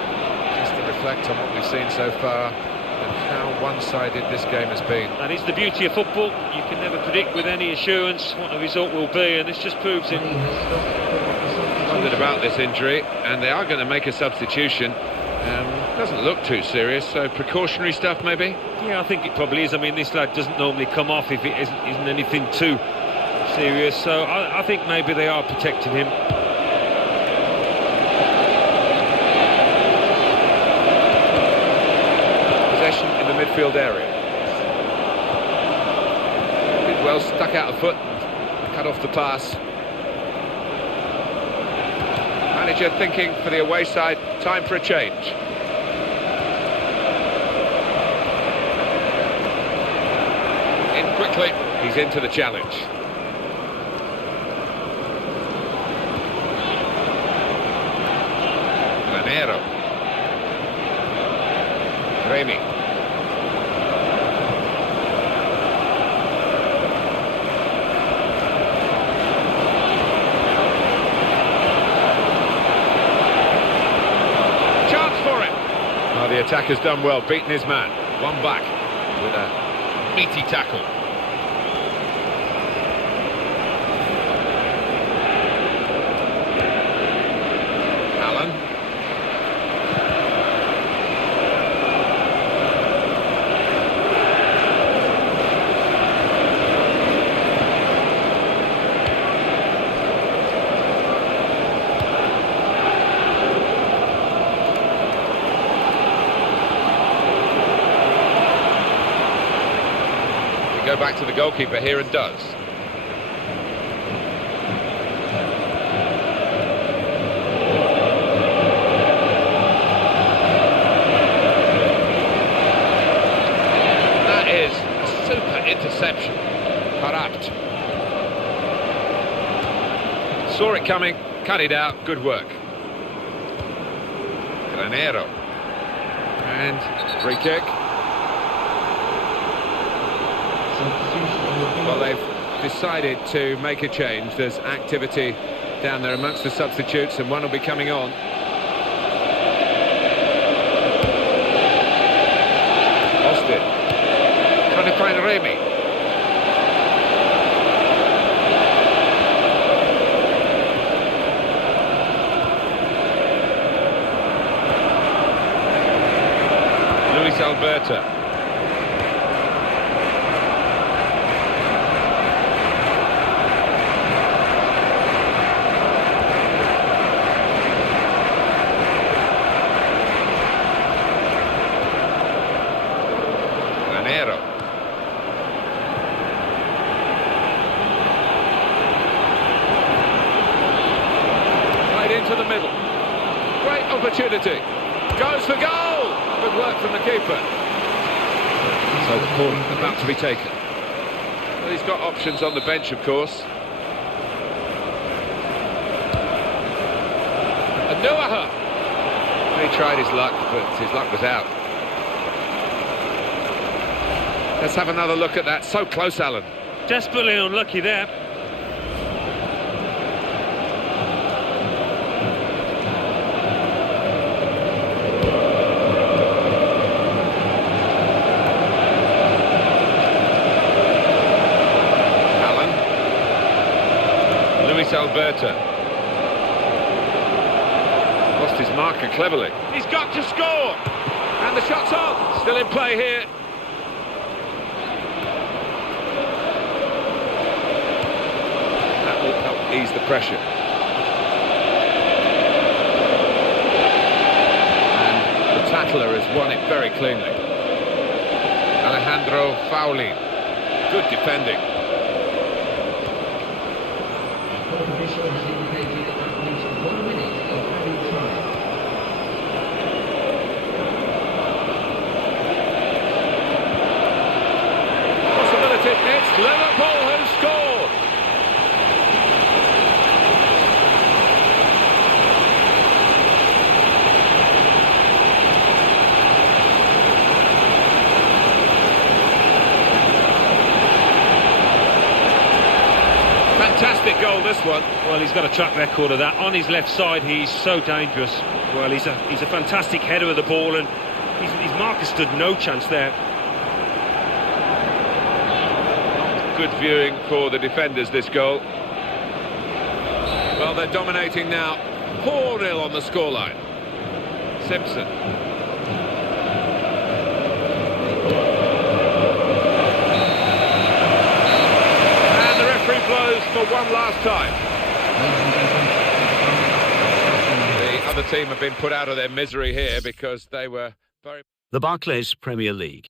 just to reflect on what we've seen so far and how one-sided this game has been. That is the beauty of football. You can never predict with any assurance what the result will be, and this just proves it. Wondered about this injury, and they are going to make a substitution. Doesn't look too serious, so precautionary stuff maybe? Yeah, I think it probably is. I mean, this lad doesn't normally come off if it isn't anything too serious, so I think maybe they are protecting him. In the midfield area. Well, stuck out a foot, cut off the pass. Manager thinking for the away side, time for a change. In quickly, he's into the challenge. Granero. Remy. attacker's done well, beaten his man. One back with a meaty tackle. Allen. Go back to the goalkeeper here and does. That is a super interception. Parapt. Saw it coming, cut it out, good work. Granero. And free kick. Well, they've decided to make a change. There's activity down there amongst the substitutes, and one will be coming on. Austin. Trying to find Remy. Luis Alberto. Into the middle. Great opportunity. Goes for goal. Good work from the keeper. So the corner about to be taken. Well, he's got options on the bench, of course. And Noah. He tried his luck, but his luck was out. Let's have another look at that. So close, Alan. Desperately unlucky there. Alberto. Lost his marker cleverly. He's got to score! And the shot's on! Still in play here. That will help ease the pressure. And the tackler has won it very cleanly. Alejandro Faulin. Good defending. Official has indicated at least 1 minute of added time. Possibility, it's Liverpool who scored! Fantastic goal, this one. Well, he's got a track record of that. On his left side, he's so dangerous. Well, he's a fantastic header of the ball, and his marker stood no chance there. Good viewing for the defenders, this goal. Well, they're dominating now. 4-0 on the scoreline. Simpson. Blows for one last time. The other team have been put out of their misery here because they were very... The Barclays Premier League.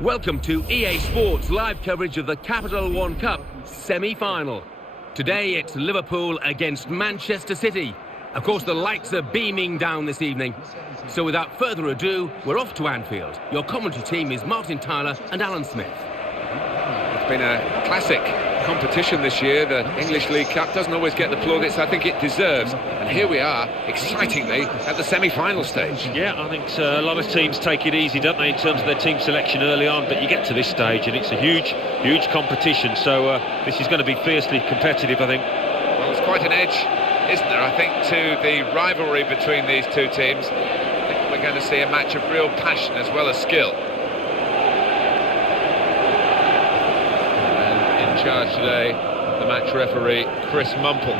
Welcome to EA Sports live coverage of the Capital One Cup semi-final. Today it's Liverpool against Manchester City. Of course, the lights are beaming down this evening. So without further ado, we're off to Anfield. Your commentary team is Martin Tyler and Alan Smith. It's been a classic competition this year. The English League Cup doesn't always get the plaudits I think it deserves. And here we are, excitingly, at the semi-final stage. Yeah, I think a lot of teams take it easy, don't they, in terms of their team selection early on, but you get to this stage and it's a huge competition, so this is going to be fiercely competitive, I think. Well, it's quite an edge, isn't there, I think, to the rivalry between these two teams. I think we're going to see a match of real passion as well as skill. And in charge today, the match referee, Chris Mumple.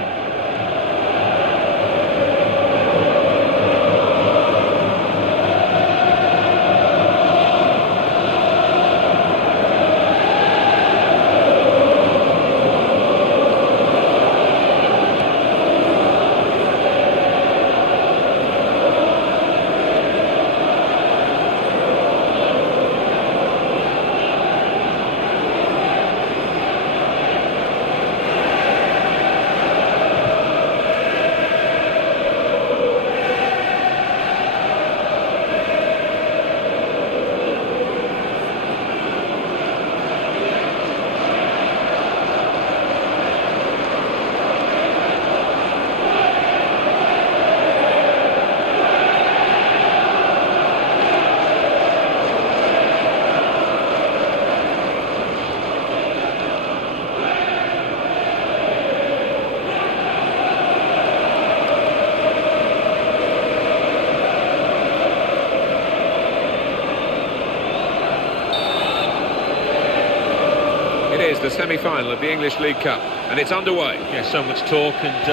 The semi-final of the English League Cup, and it's underway. Yeah, so much talk and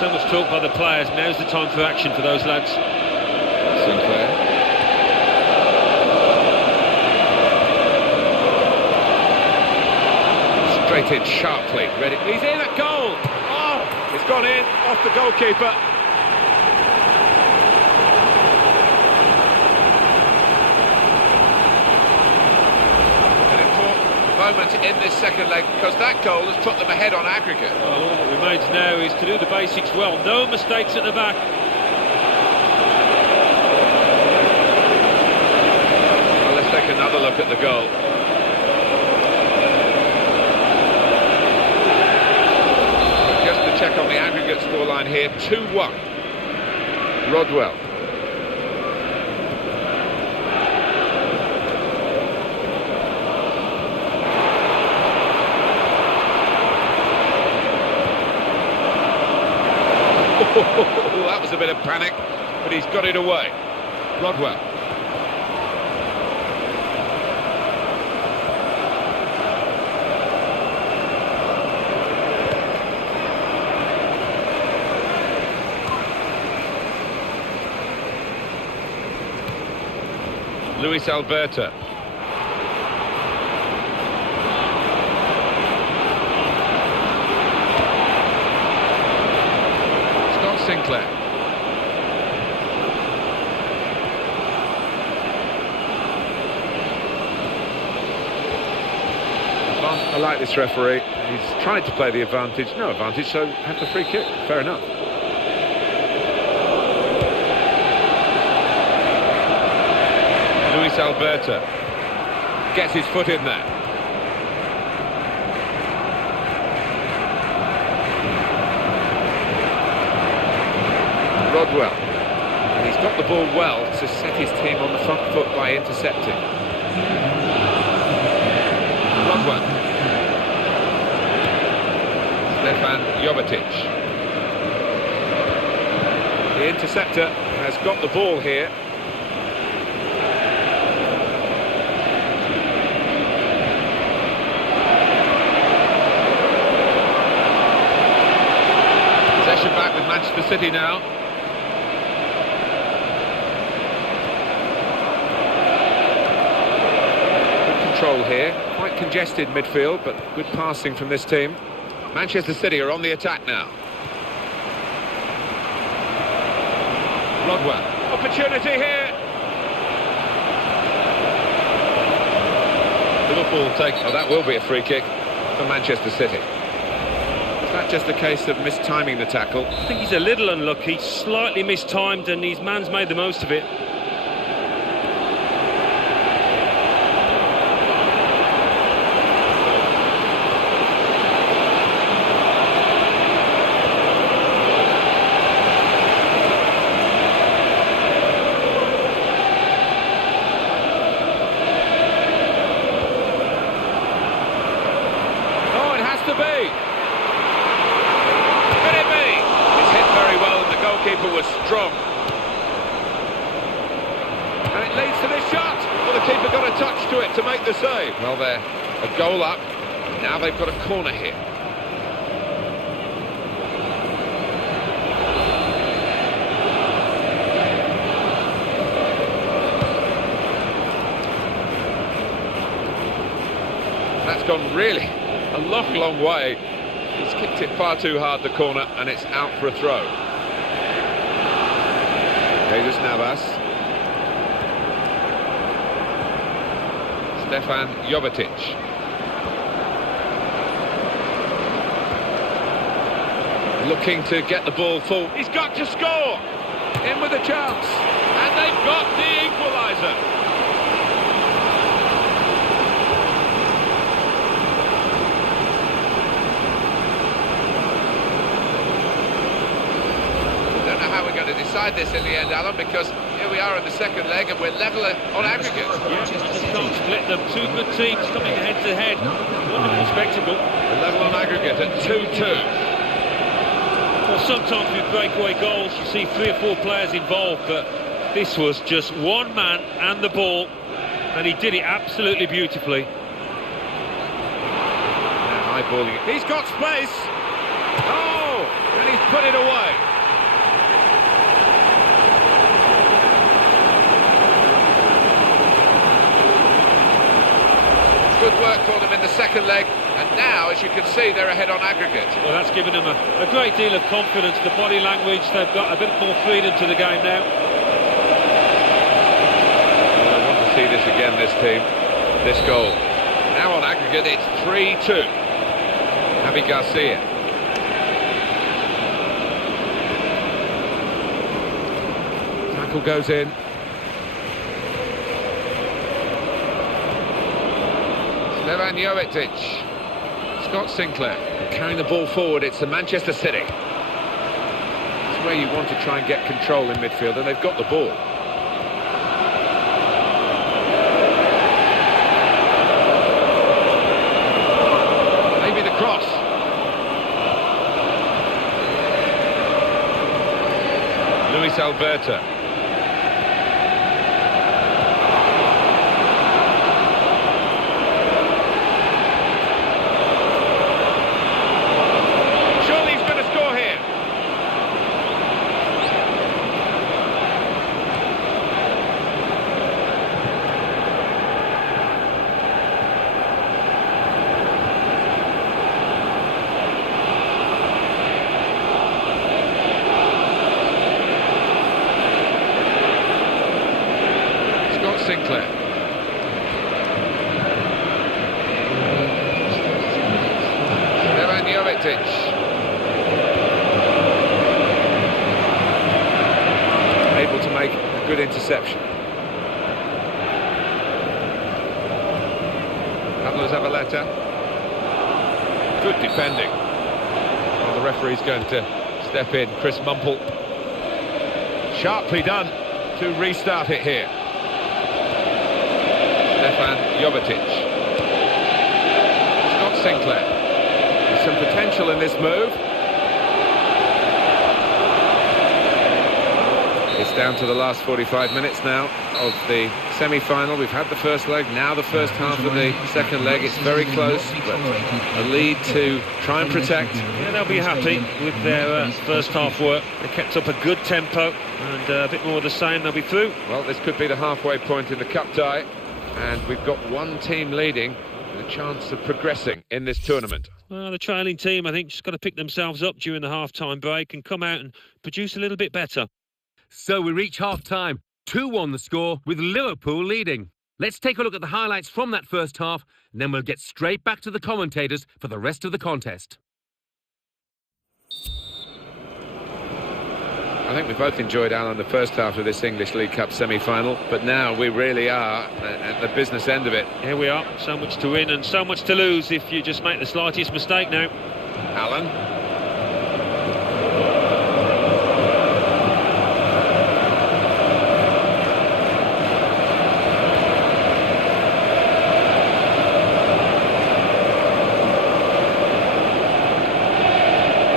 so much talk by the players. Now's the time for action for those lads. Sinclair. Straight in sharply, ready. He's in at goal. Oh, it's gone in off the goalkeeper. Moment in this second leg, because that goal has put them ahead on aggregate. Well, all that remains now is to do the basics well. No mistakes at the back. Well, let's take another look at the goal. Just to check on the aggregate scoreline here, 2-1. Rodwell. That was a bit of panic, but he's got it away. Rodwell. Luis Alberto. Sinclair. Well, I like this referee. He's trying to play the advantage. No advantage, so have the free kick. Fair enough. Luis Alberto gets his foot in there. Rodwell, and he's got the ball well to set his team on the front foot by intercepting. Rodwell. Stefan Jovetic. The interceptor has got the ball here. Manchester City now. Good control here. Quite congested midfield, but good passing from this team. Manchester City are on the attack now. Rodwell. Opportunity here. Liverpool takes... Oh, that will be a free kick for Manchester City. Is that just a case of mistiming the tackle? I think he's a little unlucky, slightly mistimed, and his man's made the most of it. Was strong, and it leads to this shot. Well, the keeper got a touch to it to make the save. Well, they're a goal up. Now they've got a corner here. That's gone really a long way. He's kicked it far too hard, the corner, and it's out for a throw. Jesus Navas. Stefan Jovetic. Looking to get the ball full. He's got to score! In with a chance. And they've got the equaliser. How we're going to decide this in the end, Alan, because here we are in the second leg and we're level on aggregate. Yeah, just can't split them. Two good teams coming head to head. Wonderful spectacle. We're level on aggregate at 2-2. Well, sometimes with breakaway goals you see 3 or 4 players involved, but this was just one man and the ball, and he did it absolutely beautifully. Now eyeballing it. He's got space. Oh, and he's put it away. Good work for them in the second leg, and now, as you can see, they're ahead on aggregate. Well, that's given them a great deal of confidence. The body language, they've got a bit more freedom to the game now. Well, I want to see this again, this team, this goal. Now on aggregate, it's 3-2. Javi Garcia. Tackle goes in. Stefan Jovetic. Scott Sinclair carrying the ball forward. It's the Manchester City. It's where you want to try and get control in midfield, and they've got the ball. Maybe the cross. Luis Alberto. Sinclair. Stefan Jovetic. Able to make a good interception. Carlos Zavaleta. Good defending. Well, the referee's going to step in. Chris Mumple. Sharply done to restart it here. Stefan Jovetic. Scott Sinclair. There's some potential in this move. It's down to the last 45 minutes now. of the semi-final. We've had the first leg, now the first half of the second leg. It's very close, but a lead to try and protect. Yeah, they'll be happy with their first half work. They kept up a good tempo, and a bit more of the same, they'll be through. Well, this could be the halfway point in the cup tie, and we've got one team leading with a chance of progressing in this tournament. Well, the trailing team, I think, just got to pick themselves up during the half-time break and come out and produce a little bit better. So we reach half-time. 2-1 the score, with Liverpool leading. Let's take a look at the highlights from that first half, and then we'll get straight back to the commentators for the rest of the contest. I think we both enjoyed, Alan, the first half of this English League Cup semi-final, but now we really are at the business end of it. Here we are, so much to win and so much to lose if you just make the slightest mistake now. Alan.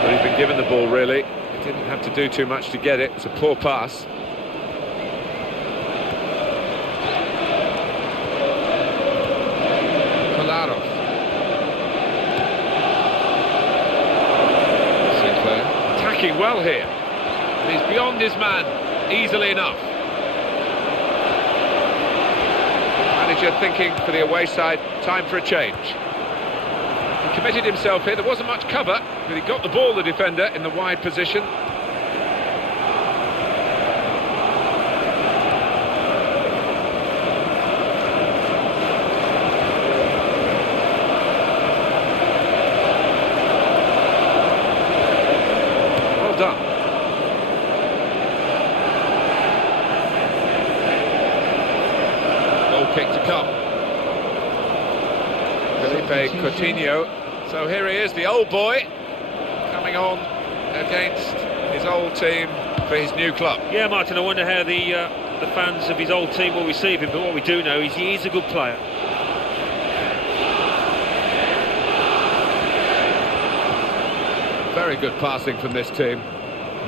Well, he's been given the ball, really. Didn't have to do too much to get it. It's a poor pass. Kolarov. Sinclair attacking well here. And he's beyond his man easily enough. Manager thinking for the away side, time for a change. He committed himself here. There wasn't much cover, but he got the ball, the defender, in the wide position. Well done. Goal kick to come. Felipe Coutinho. So here he is, the old boy, coming on against his old team for his new club. Yeah, Martin, I wonder how the fans of his old team will receive him, but what we do know is he is a good player. Very good passing from this team.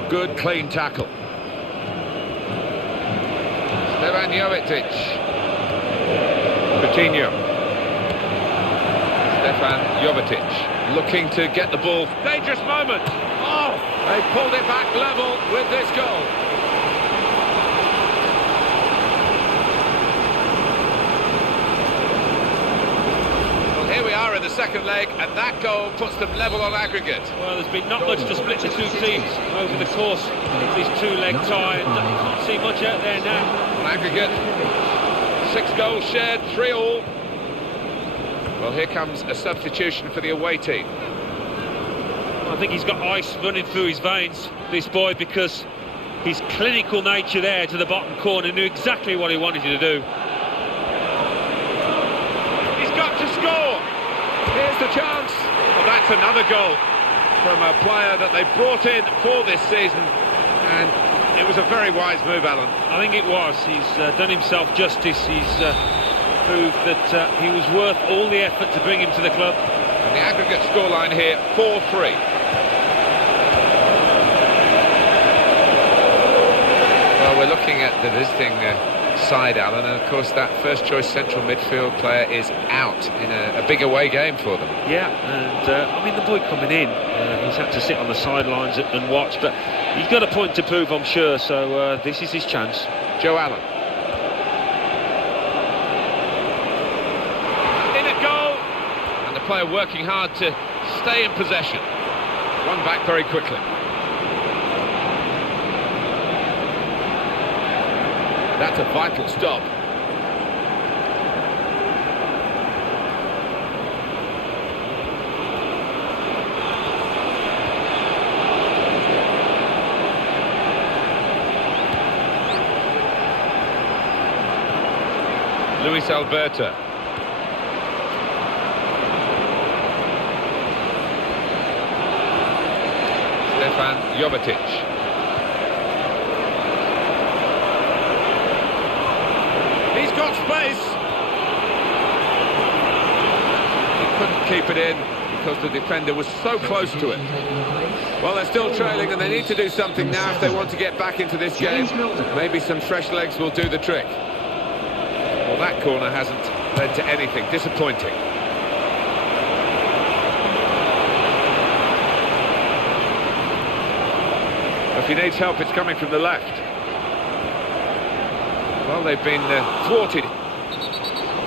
Good, clean tackle. Stefan Jovetic. Coutinho. Stefan Jovetic looking to get the ball. Dangerous moment. Oh, they pulled it back level with this goal. Well, here we are in the second leg, and that goal puts them level on aggregate. Well, there's been not much to split the two teams over the course of this two-leg tie, and I can't see much out there now. On aggregate, 6 goals shared, 3-all. Well, here comes a substitution for the away team. I think he's got ice running through his veins, this boy, because his clinical nature there to the bottom corner knew exactly what he wanted to do. He's got to score! Here's the chance! Well, that's another goal from a player that they brought in for this season, and it was a very wise move, Alan. I think it was. He's done himself justice. He's proved that he was worth all the effort to bring him to the club. And the aggregate scoreline here, 4-3. Well, we're looking at the visiting side, Alan, and of course that first-choice central midfield player is out in a big away game for them. Yeah, and I mean, the boy coming in, he's had to sit on the sidelines and watch, but he's got a point to prove, I'm sure, so this is his chance. Joe Allen. Player working hard to stay in possession. Won back very quickly. That's a vital stop. Luis Alberto. Stefan Jovetic. He's got space. He couldn't keep it in because the defender was so close to it. Well, they're still trailing and they need to do something now if they want to get back into this game. Maybe some fresh legs will do the trick. Well, that corner hasn't led to anything. Disappointing. If he needs help, it's coming from the left. Well, they've been thwarted.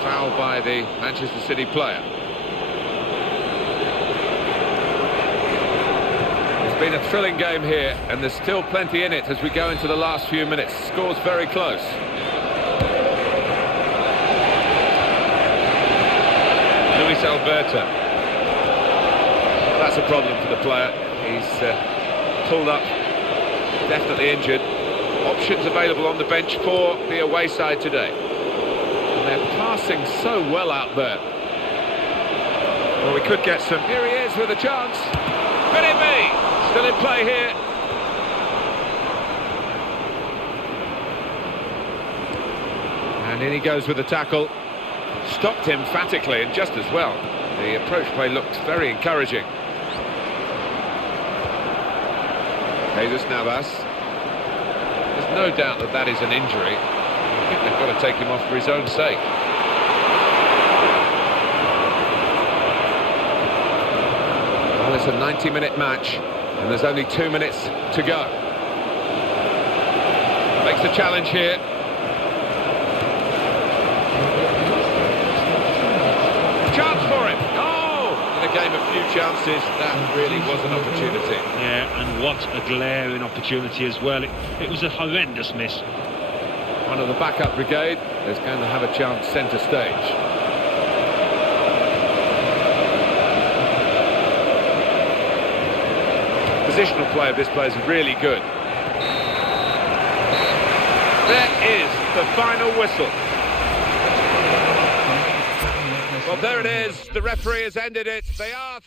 Foul by the Manchester City player. It's been a thrilling game here, and there's still plenty in it as we go into the last few minutes. Score's very close. Luis Alberto. That's a problem for the player. He's pulled up, definitely injured. Options available on the bench for the away side today. And they're passing so well out there. Well, we could get some... Here he is with a chance. Could it be? Still in play here. And in he goes with the tackle. Stopped him emphatically and just as well. The approach play looked very encouraging. Jesus Navas. There's no doubt that that is an injury. I think they've got to take him off for his own sake. Well, it's a 90-minute match, and there's only 2 minutes to go. Makes the challenge here. Chance for him. Oh! In a game of few chances, that really was an opportunity. Yeah, and what a glaring opportunity as well. It was a horrendous miss. One of the backup brigade is going to have a chance centre stage. Positional play of this player is really good. There is the final whistle. Well, there it is. The referee has ended it. They are...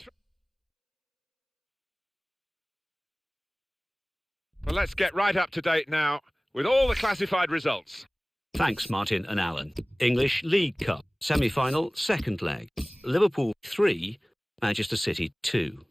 Well, let's get right up to date now with all the classified results. Thanks, Martin and Alan. English League Cup, semi-final, second leg. Liverpool 3, Manchester City 2.